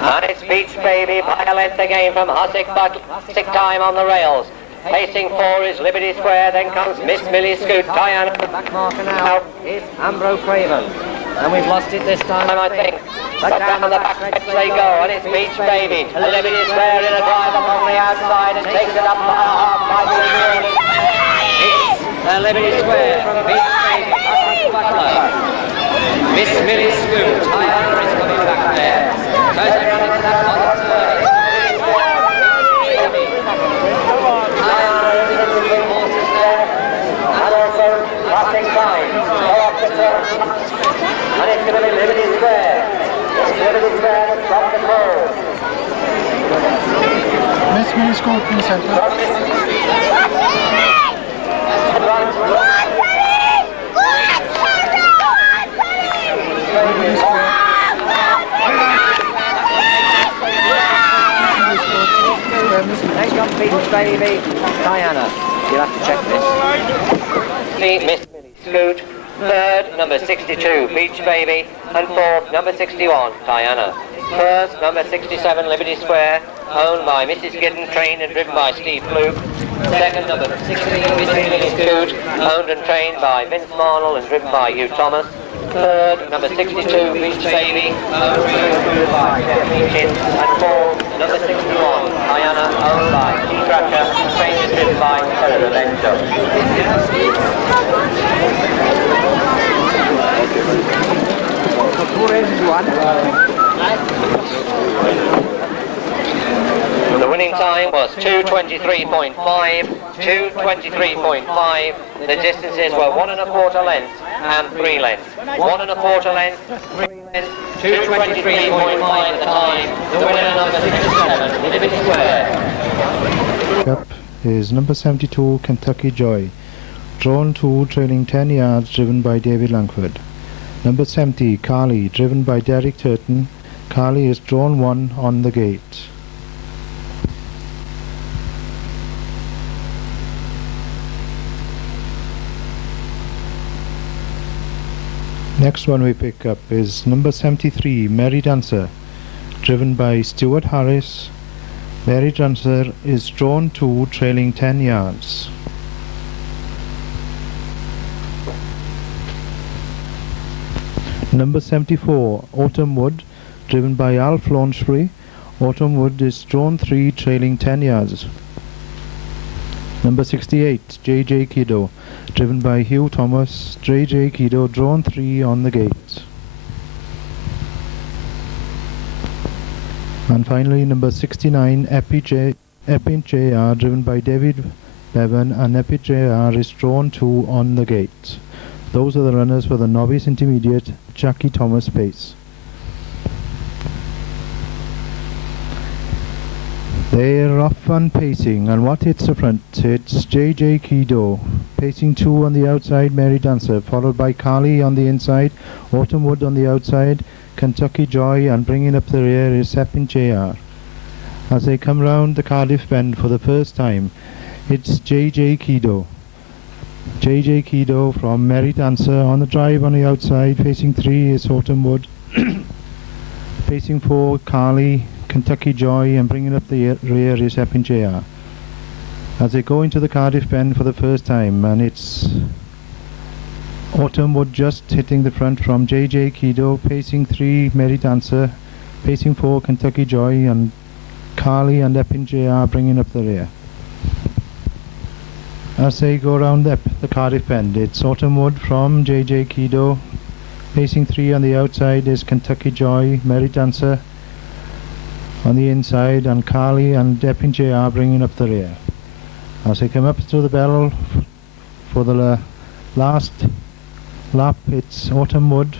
And it's Beach Baby by a length again from Hossack Butler, Classic Time on the rails. Pacing 4 is Liberty Square, then comes Miss Millie Scoot, Tiana. The back marker now is Umbro Craven. And we've lost it this time, I think. But down the back stretch they go, and it's Beach Baby. Liberty Square in a drive up on the outside and takes it up by half by the wheel. It's Liberty Square from Beach Baby, Hossack Butler. Miss Millie Scoot, Tiana is coming back there. So they run into that bottom turn. Tiana is in the 3 horses there. And also Classic Time. Go up the turn. And it's going to be Liberty Square. It's Liberty Square that's dropped the pole. Miss Millie Scoot in the centre. Then comes Beach Baby, Diana. You'll have to check this. Miss Millie Scoot. Third, number 62, Beach Baby. And fourth, number 61, Diana. First, number 67, Liberty Square, owned by Mrs. Giddon, trained and driven by Steve Fluke. Second, number 16, Miss Millie Scoot, owned and trained by Vince Marnell and driven by Hugh Thomas. Third, number 62, Beach Baby, owned and driven by Jeff Beechin. And fourth, number 61, Diana, owned by Steve Ratcher by Adventure. The winning time was 2:23.5, 2:23.5. The distances were 1 1/4 length and 3 lengths. 1 1/4 length, 3 lengths, 2:23.5 at the time. The winner, number 67, Liberty Square. Up is number 72 Kentucky Joy, drawn 2, trailing 10 yards, driven by David Langford. Number 70 Carly, driven by Derek Turton. Carly is drawn 1 on the gate. Next one we pick up is number 73 Mary Dancer, driven by Stuart Harris. Mary Dancer is drawn 2, trailing 10 yards. Number 74 Autumn Wood, driven by Alf Launchbury. Autumn Wood is drawn 3, trailing 10 yards. Number 68 JJ Kiddo, driven by Hugh Thomas. JJ Kiddo drawn 3 on the gate. And finally number 69 Epic JR, driven by David Bevan, and Epic JR is drawn 2 on the gate. Those are the runners for the novice intermediate Jackie Thomas pace. They're off and pacing, and what hits the front? It's JJ Kiddo pacing 2 on the outside, Mary Dancer, followed by Carly on the inside, Autumn Wood on the outside, Kentucky Joy, and bringing up the rear is Epic JR. As they come round the Cardiff bend for the first time, it's JJ Kiddo. JJ Kiddo from Mary Dancer on the drive on the outside, facing 3 is Autumn Wood, facing 4 Carly, Kentucky Joy, and bringing up the rear is Epic JR. As they go into the Cardiff bend for the first time, and it's Autumn Wood just hitting the front from JJ Kiddo, pacing 3 Mary Dancer, pacing 4 Kentucky Joy, and Carly and Epic JR bringing up the rear. As they go around the Cardiff bend, it's Autumn Wood from JJ Kiddo, pacing 3 on the outside is Kentucky Joy, Mary Dancer on the inside, and Carly and Epic JR bringing up the rear. As they come up to the bell for the last lap, it's Autumn Wood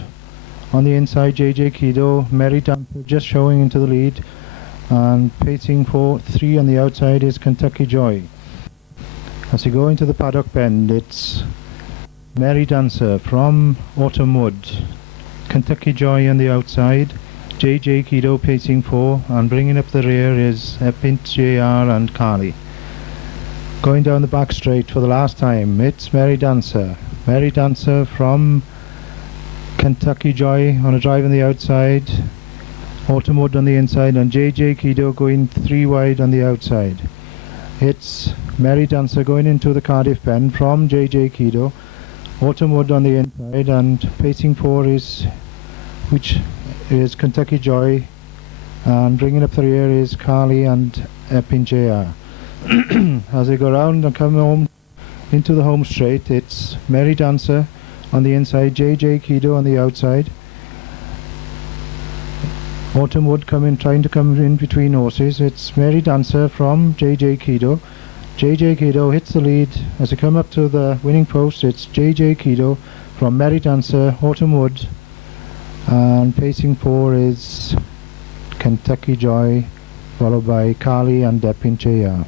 on the inside, JJ Kiddo, Mary Dancer just showing into the lead, and pacing 3 on the outside is Kentucky Joy. As you go into the paddock bend, it's Mary Dancer from Autumn Wood, Kentucky Joy on the outside, JJ Kiddo pacing 4, and bringing up the rear is Epic JR and Carly. Going down the back straight for the last time, it's Mary Dancer. Mary Dancer from Kentucky Joy on a drive on the outside, Autumn Wood on the inside, and JJ Kiddo going 3 wide on the outside. It's Mary Dancer going into the Cardiff bend from JJ Kiddo, Autumn Wood on the inside, and pacing 4 is Kentucky Joy, and bringing up the rear is Carly and Epic JR. As they go round and come home into the home straight, it's Mary Dancer on the inside, JJ Kiddo on the outside, Autumn Wood trying to come in between horses. It's Mary Dancer from JJ Kiddo. JJ Kiddo hits the lead. As they come up to the winning post, it's JJ Kiddo from Mary Dancer, Autumn Wood, and pacing 4 is Kentucky Joy, followed by Carly and Epic JR.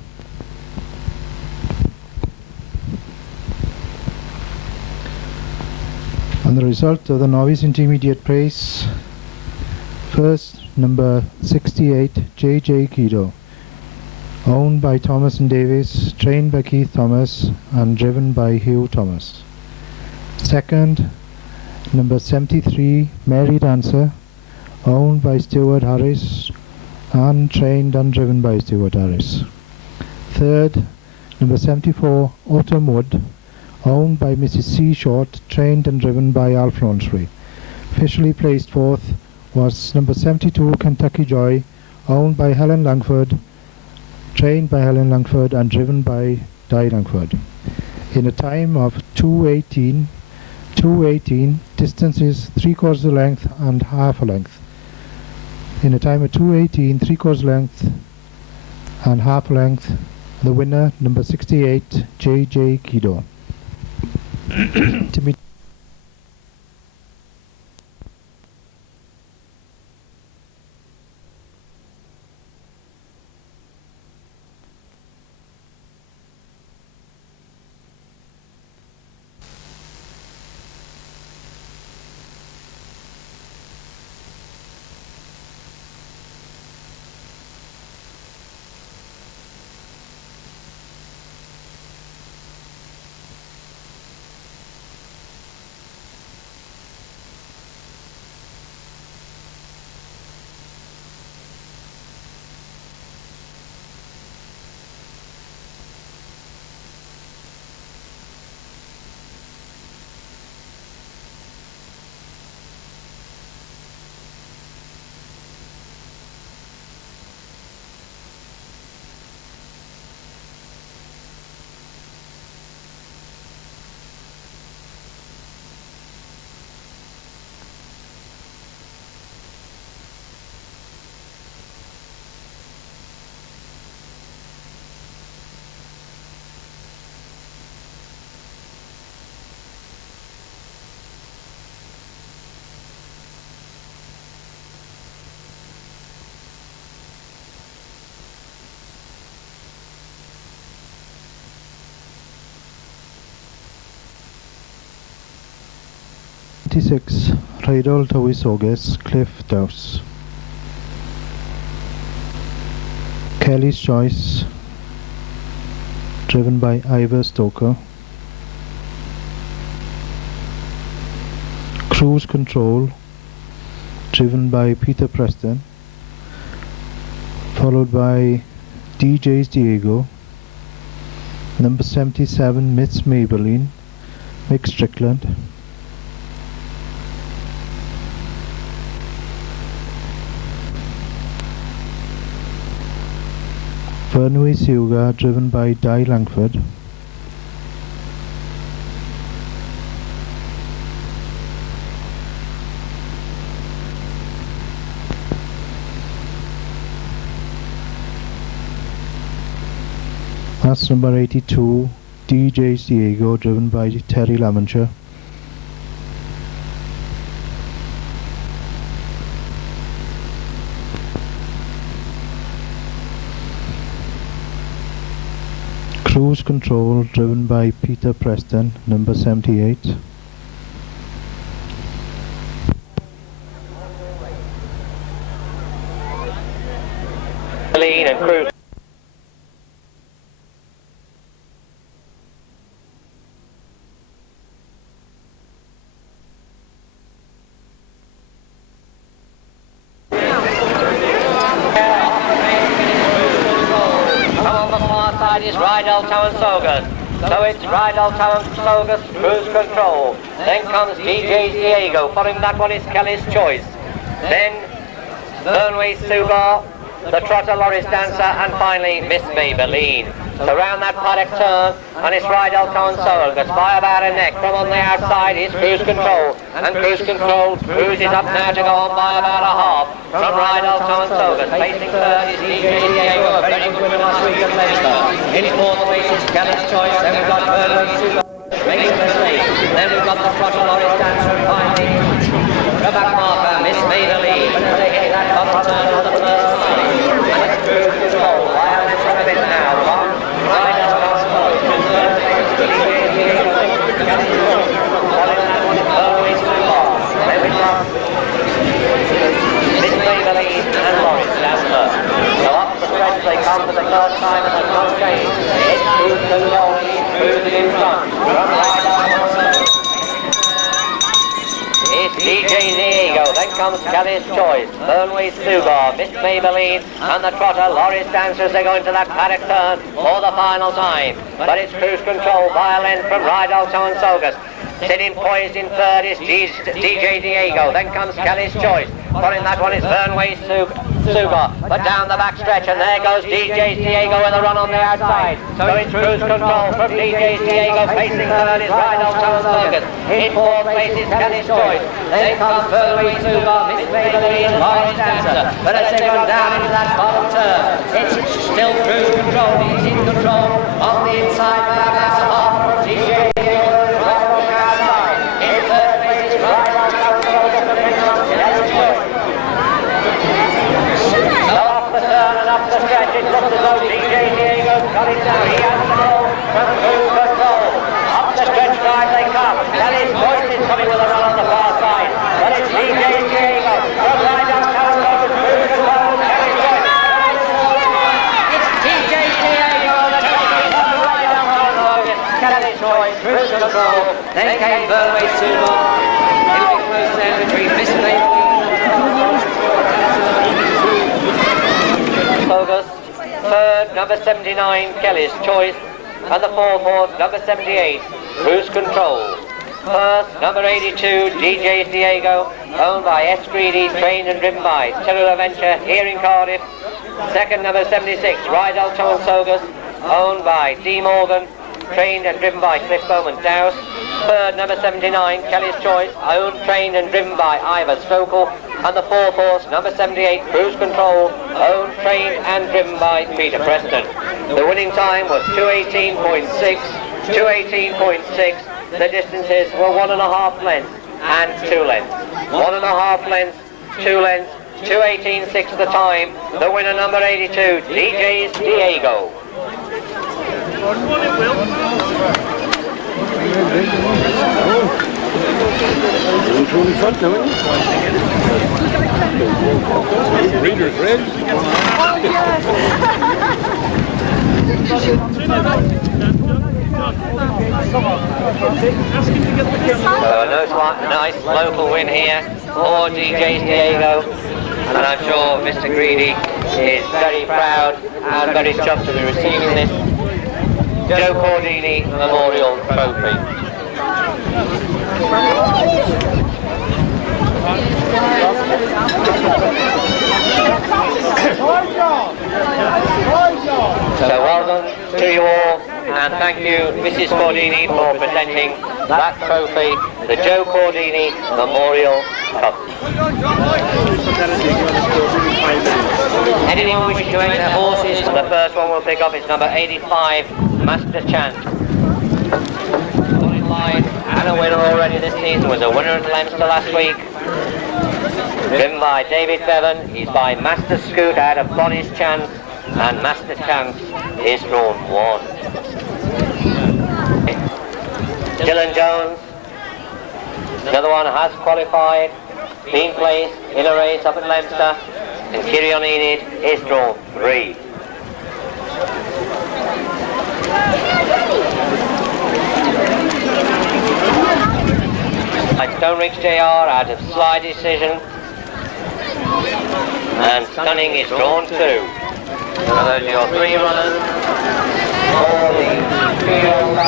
And the result of the novice intermediate race: first, number 68 JJ Kiddo, owned by Thomas and Davis, trained by Keith Thomas, and driven by Hugh Thomas. Second, number 73 Mary Dancer, owned by Stuart Harris, and trained and driven by Stuart Harris. Third, number 74 Autumn Wood, owned by Mrs. C. Short, trained and driven by Alf Launchbury. Officially placed fourth was number 72 Kentucky Joy, owned by Helen Langford, trained by Helen Langford, and driven by Langford. In a time of 2:18, distance is 3/4 length and half a length. In a time of 2:18, 3/4 length and half a length, the winner, number 68, JJ Kido. To be 26, Rheidol Tywysoges, Cliff Dows. Kelly's Choice, driven by Ivor Stoker. Cruise Control, driven by Peter Preston, followed by DJ's Diego, number 77, Miss Maybelline, Mick Strickland. Fernway Sugar, driven by Di Langford. That's number 82, DJ's Diego, driven by Terry Lamancher. Cruise Control, driven by Peter Preston, number 78. Lean and Cruise. Is Rydal Town Sogas. So it's Rydal Town Sogas, Cruise Control. Then comes DJ's Diego. Following that one is Kelly's Choice. Then Burnway Sugar, the Trotter Loris Dancer, and finally Miss Maybelline. So round that paddock turn, and it's Rydal Town Sogas. By about a neck. From on the outside is Cruise Control. And Cruise Control cruises up now to go on by about a half. From Rydal Town Sogas. Facing third is DJ's Diego. A very good winner last week at Leicester. In fourth place is Kelly's Choice. Then we've got Burnway Sugar. Making the slate. Then we've got the Trotter Loris Dancer, and finally the back marker, Miss Maybelline. They hit that top turn for the first time. And it's Cruise Control. I have this one a bit now. Rydal Town Sogas. Third place is DJ's Diego. Kelly's Choice. Following that one is Burnway Sugar. Then we've got Miss Maybelline and Loris Dancer. So up the stretch they come for the first time and there's no change. It's Cruise Control and he's cruising in front. From Rydal Town Sogas. It's DJ Diego, then comes Kelly's Choice, Burnway Sugar, Miss Maybelline and the Trotter Loris Dancer as they go into that paddock turn for the final time. But it's Cruise Control by a length from Rydal Town Sogas. Sitting poised in third is DJ Diego, then comes Kelly's Choice. Following that one is Burnway Sugar. Sugar, but down the back stretch, and there goes DJ Diego with a run on the outside. So in cruise control from DJ Diego, facing third is Rydell Thomas Fergus. In fourth place is Kelly's Choice. Then comes Burley Sugar, Miss Maybelline, Morris Dancer. But as they run down into that bottom turn, it's still cruise control. He's in control on the inside by about a half from DJ Diego. Right on the outside. In third place is Rydell Thomas Fergus. Kelly's Choice. Up the stretch, it looks as though DJ Diego's got it now. He has control from cruise control. Up the stretch drive they come. Kelly's Choice is coming with a run on the far side. But it's DJ Diego from Rydell Thomas Fergus, cruise control. Kelly's Choice. It's DJ Diego that comes from Rydell Thomas Fergus. Kelly's Choice, cruise control. Then came Burway Sugar. In big close there between Miss Maybelline. Fergus, third, number 79, Kelly's Choice, and the fourth horse, number 78, Cruise Control. First, number 82, DJ Diego, owned by S. Greedy, trained and driven by Cellular Venture here in Cardiff. Second, number 76, Rydell Thomas Fergus, owned by D. Morgan, trained and driven by Cliff Bowman Dowse. Third, number 79, Kelly's Choice, owned, trained and driven by Ivor Stokel. And the fourth horse, number 78, Cruise Control, owned, trained and driven by Peter Preston. The winning time was 2:18.6, 2:18.6. The distances were 1.5 lengths and 2 lengths. 1.5 lengths, 2 lengths, 2:18.6 the time. The winner, number 82, DJ's Diego. Reader's red. A nice local win here for DJ Diego, and I'm sure Mr. Greedy is very proud and very chuffed to be receiving this Joe Cordini Memorial Trophy. So well done to you all, and thank you Mrs. Cordini for presenting that trophy, the Joe Cordini Memorial Cup. Anyone wishing to enter horses, the first one we'll pick up is number 85, Master Chant. Line and a winner already this season, was a winner at Leinster last week. Driven by David Bevan, he's by Master Scoot out of Bonnie's Chance, and Master Chance is drawn 1. Dylan Jones, another one has qualified, been placed in a race up at Leinster, and Kirion Enid is drawn 3. Stoneridge JR out of slide decision, and Stunning is drawn 2. So those are your 3 runners for the field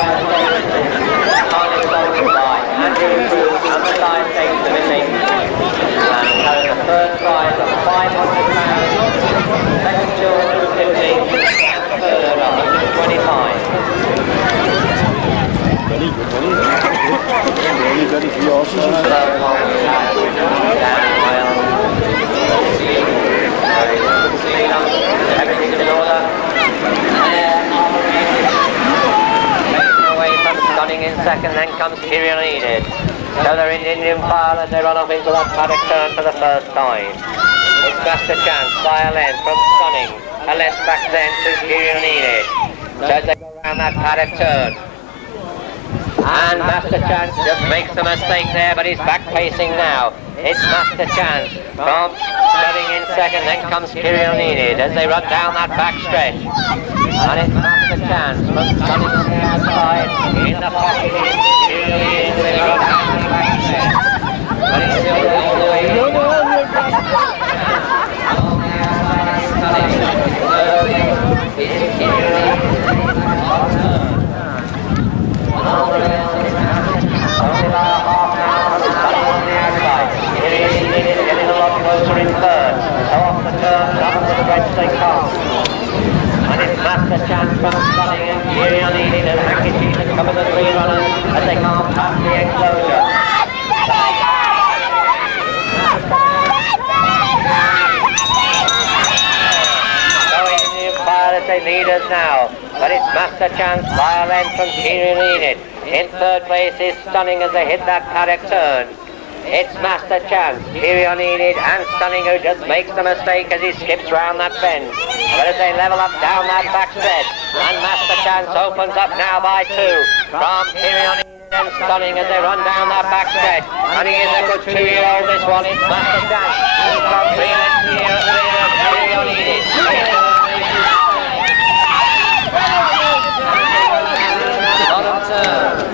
by Andrew Cruz, number 5 takes the missing, and carries the first prize of £500, second 250, third 125. Everything's in order. Away from Stunning in second, then comes Kirion Enid. So they're in Indian file as they run off into that paddock turn for the first time. It's Master Chance by a length from Stunning. A length back then to Kirion Enid. So as they go around that paddock turn. And Master Chance just makes a mistake there, but he's back pacing now. It's Master Chance from Stunning in second, then comes Kirion Enid as they run down that back stretch. And it's Master Chance from Stunning on the outside, in the pocket is Kirion Enid as they run down that back stretch. But it's still all the way in. On the outside is Stunning. It's Kirion Enid. Only about half an hour from Stunning on the outside. Kirion Enid is getting a lot closer in third. So off the turn stunning and cheering on Enid and handkerchiefs and cover the three runners as they come past the enclosure. Going in the fire as they lead us now, but it's Master Chance by a length from cheering on Enid. In third place is Stunning as they hit that paddock turn. It's Master Chance, Tyrion Enid and Stunning who just makes the mistake as he skips round that bend. But as they level up down that backstretch, and Master Chance opens up now by 2 from Tyrion Enid and Stunning as they run down that backstretch. And he is a good 2-year-old this one, it's Master Chance. He's got 3 lengths here, Tyrion Enid. Bottom turn.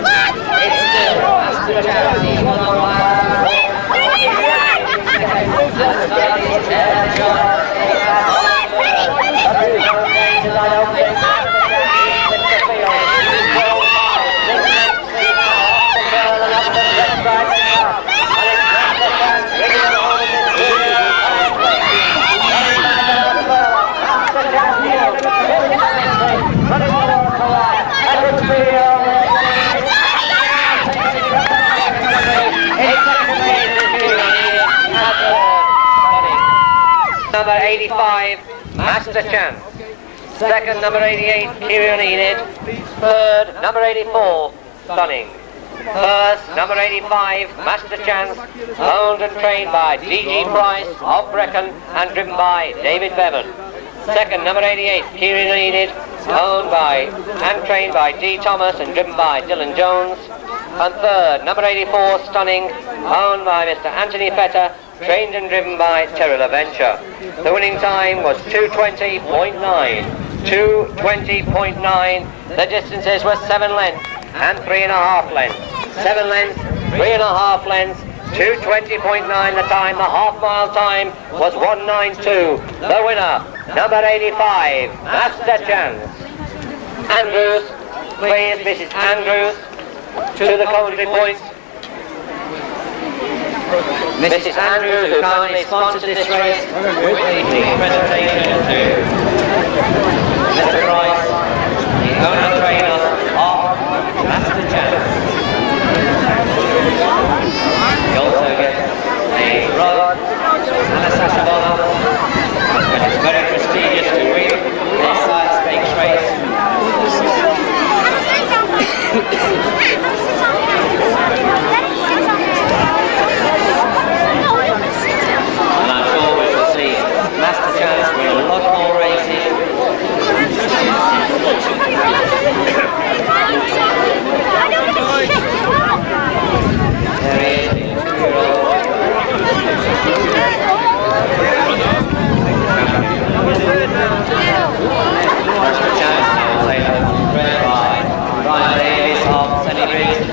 It's still Master Chance, he's one on one. Number 85, Master Chance. Second, number 88, Tyrion Enid. Third, number 84, Stunning. First, number 85, Master Chance, owned and trained by D.G. Price of Brecon and driven by David Bevan. Second, number 88, Tyrion Enid, owned by and trained by D. Thomas and driven by Dylan Jones. And third, number 84, Stunning, owned by Mr. Anthony Fetter, trained and driven by Terrill Adventure. The winning time was 2:20.9. 2:20.9. The distances were 7 lengths and 3.5 lengths. 7 lengths, 3.5 lengths, 2:20.9 the time. The half-mile time was 1:92. The winner, number 85, Master Chance. Andrews, please, Mrs. Andrews, to the commentary point. Mrs. Andrews, who kindly sponsored this race, with the presentation to Mr. Price, the owner trainer of Master Chance. He also gets a rod and a sash of honour, and it's very prestigious to win this stakes race. Master Chance win a lot more races. There he is, Master Chance now played bred by Brian Davis of Sunny Ridge.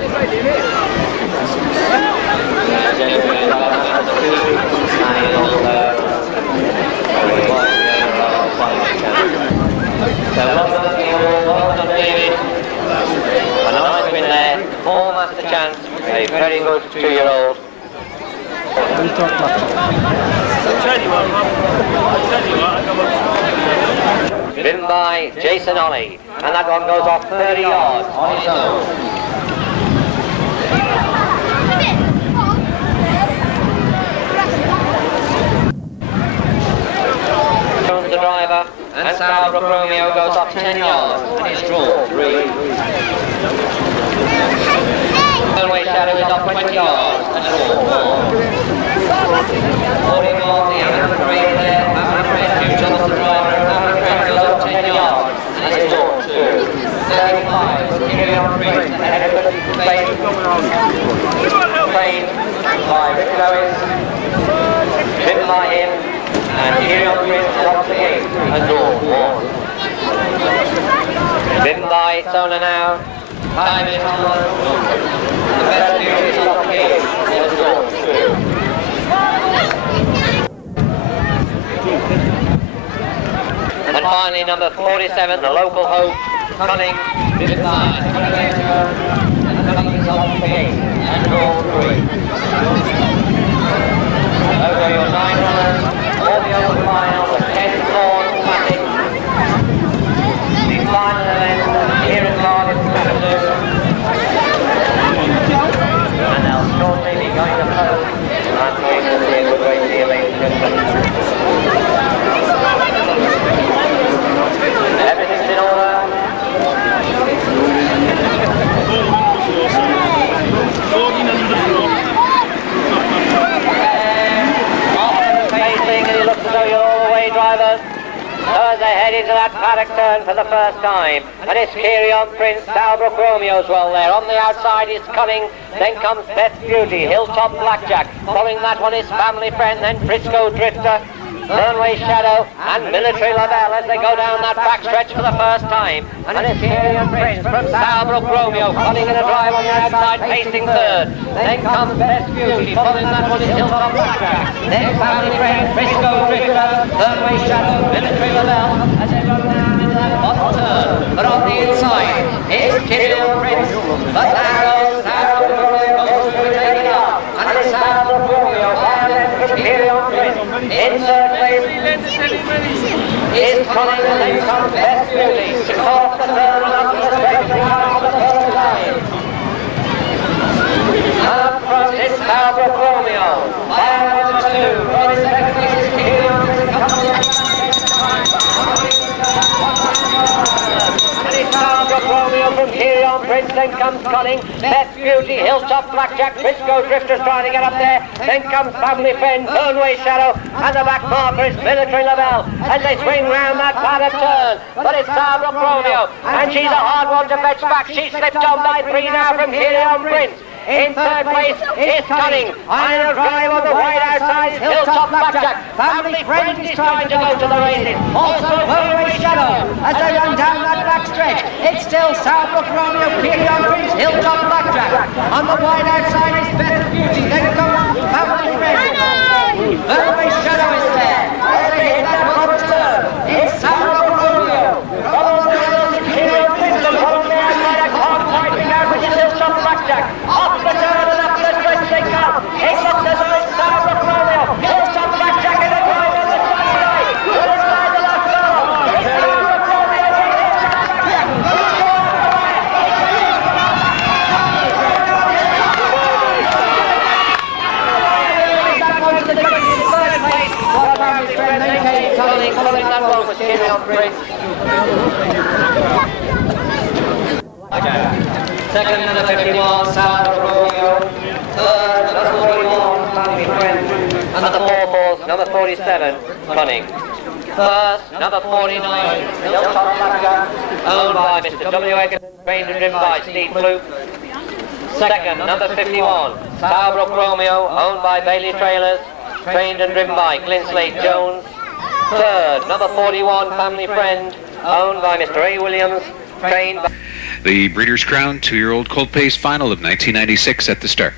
So well done David. A nice win there for Master Chance, a very good 2-year-old. Driven by Jason Ollie, and that one goes off 30 yards on his own. The driver, and Starbrook Romeo goes off 10 yards, and he's drawn 3. Runway Shadow is off 20 yards, and drawn 4. Holding on the Amateur Parade there, Amateur Parade, Hugh Thomas the driver, and Amateur Parade goes off 10 yards, and he's drawn 2. 35, Tyrion Enid, ahead of the plane by Rick Lewis, driven by him, and Tyrion Enid off the gate and draw 1. Driven by its owner now. Time is on. The best view is off the gate and draw 2. And finally number 47, the local hope, Trotting, driven by and Trotting is off the gate and draw 3. Over your 9 runners. All the other final, the 10 corn classic. The final event that paddock turn for the first time. And it's Kirion Prince, Talbrook Romeo's well there. On the outside is Cunning, then comes Beth Beauty, Hilltop Blackjack. Following that one is Family Friend, then Frisco Drifter, Burnway Shadow and Military Lavelle as they go down that back stretch for the first time. And it's Kirion Prince from Talbrook Romeo, cutting in a drive on the outside, pacing third. Then comes Best Beauty, following that one is Hilltop Blackjack. Then Family Friend, Frisco Drifter, Burnway Shadow, Military Lavelle as they go down into that bottom turn. But on the inside, it's Kirion Prince, but there goes Talbrook Romeo, goes to take it up. And it's Talbrook Romeo, down there from Kirion Prince. In third place is Trotting, and then comes Best Beauty. Off the third and up to the stretch for the first time. And up front is Talbrook Romeo. By number 2, from his second place is Kirion Prince. And it's Talbrook Romeo from Kirion Prince, then comes Cunning, Beth Beauty, Hilltop Blackjack, Frisco Drifters trying to get up there, then comes Family Friend, Burnway Shadow, and the back marker is Military Lavelle as they swing round that paddock turn. But it's Talbrook Romeo, and she's a hard one to fetch back. She slipped on by 3 now from Kirion Prince. In third place is Cunning. Iron drive on the wide outside is Hilltop Blackjack. Family Friend is trying to go to the races. Also Burnway Shadow as they run down that back stretch. It's still Talbrook Romeo, Kirion Prince, Hilltop Blackjack. On the wide outside is Beth Beauty. Then comes Family Friend. Burnway Shadow is there. As they hit that bottom turn, it's Talbrook Romeo. Follow the rails is Kirion Prince. And follow the outside, I can't quite figure out which is Hilltop Blackjack. Off the turn and up the stretch they come. It looks as though it's Talbrook Romeo. Hilltop Blackjack in the drive on the side right. To the side the left fellow. It's Talbrook Romeo. Following that one was Kirion Prince. Second, number 51, Talbrook Romeo. Third, number 41, Family Friend. And the fourth horse, number 47, Cunning. First, number 49, Hilltop Blackjack, owned by Mr. W. Eggerton, trained and driven by Steve Fluke. Second, number 51, Talbrook Romeo, owned by Bailey Trailers, trained and driven by Glyn Slate Jones. Third, number 41, Family Friend, owned by Mr. A. Williams, trained by... The Breeders' Crown 2-year-old Colt Pace final of 1996 at the start.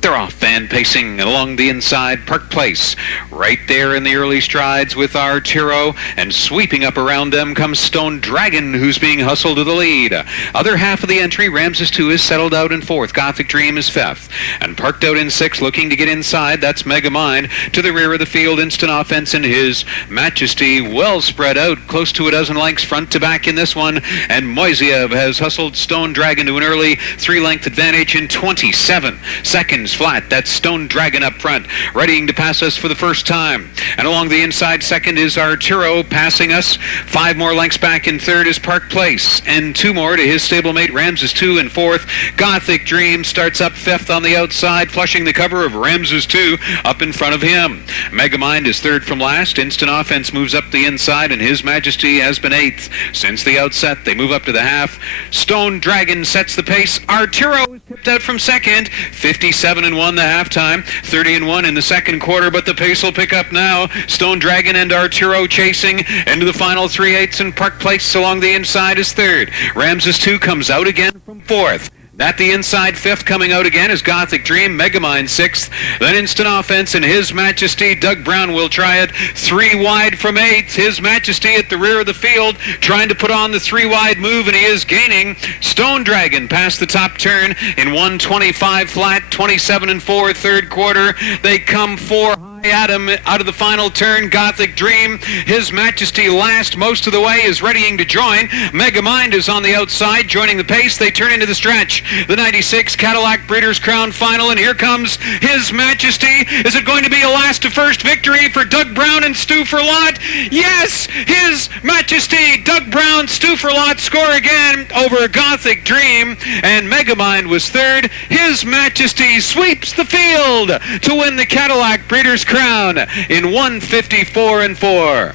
They're off and pacing along the inside, Park Place. Right there in the early strides with Arturo, and sweeping up around them comes Stone Dragon, who's being hustled to the lead. Other half of the entry, Ramses 2 is settled out in 4th, Gothic Dream is 5th. And parked out in 6th, looking to get inside, that's Megamind. To the rear of the field, Instant Offense and His Majesty, well spread out, close to a dozen lengths front to back in this one. And Moisiev has hustled Stone Dragon to an early 3-length advantage in 27 seconds flat. That's Stone Dragon up front, readying to pass us for the first time. And along the inside, second is Arturo, passing us. 5 more lengths back in 3rd is Park Place, and 2 more to his stablemate Ramses 2 in 4th. Gothic Dream starts up 5th on the outside, flushing the cover of Ramses 2 up in front of him. Megamind is 3rd from last. Instant Offense moves up the inside, and His Majesty has been 8th. Since the outset, they move up to the half. Stone Dragon sets the pace. Arturo is tipped out from 2nd, 57-1 the halftime, 30-1 in the 2nd quarter, but the pace will pick up now. Stone Dragon and Arturo chasing into the final 3/8, and Park Place along the inside is 3rd. Ramses 2 comes out again from 4th. At the inside, 5th coming out again is Gothic Dream, Megamind 6th, then Instant Offense and His Majesty. Doug Brown will try it. 3 wide from 8th. His Majesty at the rear of the field, trying to put on the 3 wide move, and he is gaining. Stone Dragon past the top turn in 125 flat, 27-4, 3rd quarter. They come 4 high at him out of the final turn. Gothic Dream, His Majesty last most of the way, is readying to join. Megamind is on the outside, joining the pace. They turn into the stretch. The 96 Cadillac Breeders' Crown final, and here comes His Majesty. Is it going to be a last to first victory for Doug Brown and Stu Furlot? Yes! His Majesty, Doug Brown, Stu Furlot score again over Gothic Dream, and Megamind was 3rd. His Majesty sweeps the field to win the Cadillac Breeders' Crown in 154-4.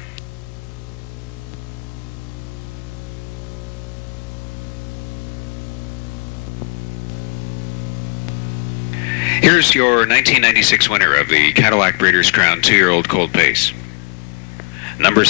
Here's your 1996 winner of the Cadillac Breeders' Crown 2-year-old Colt Pace. Number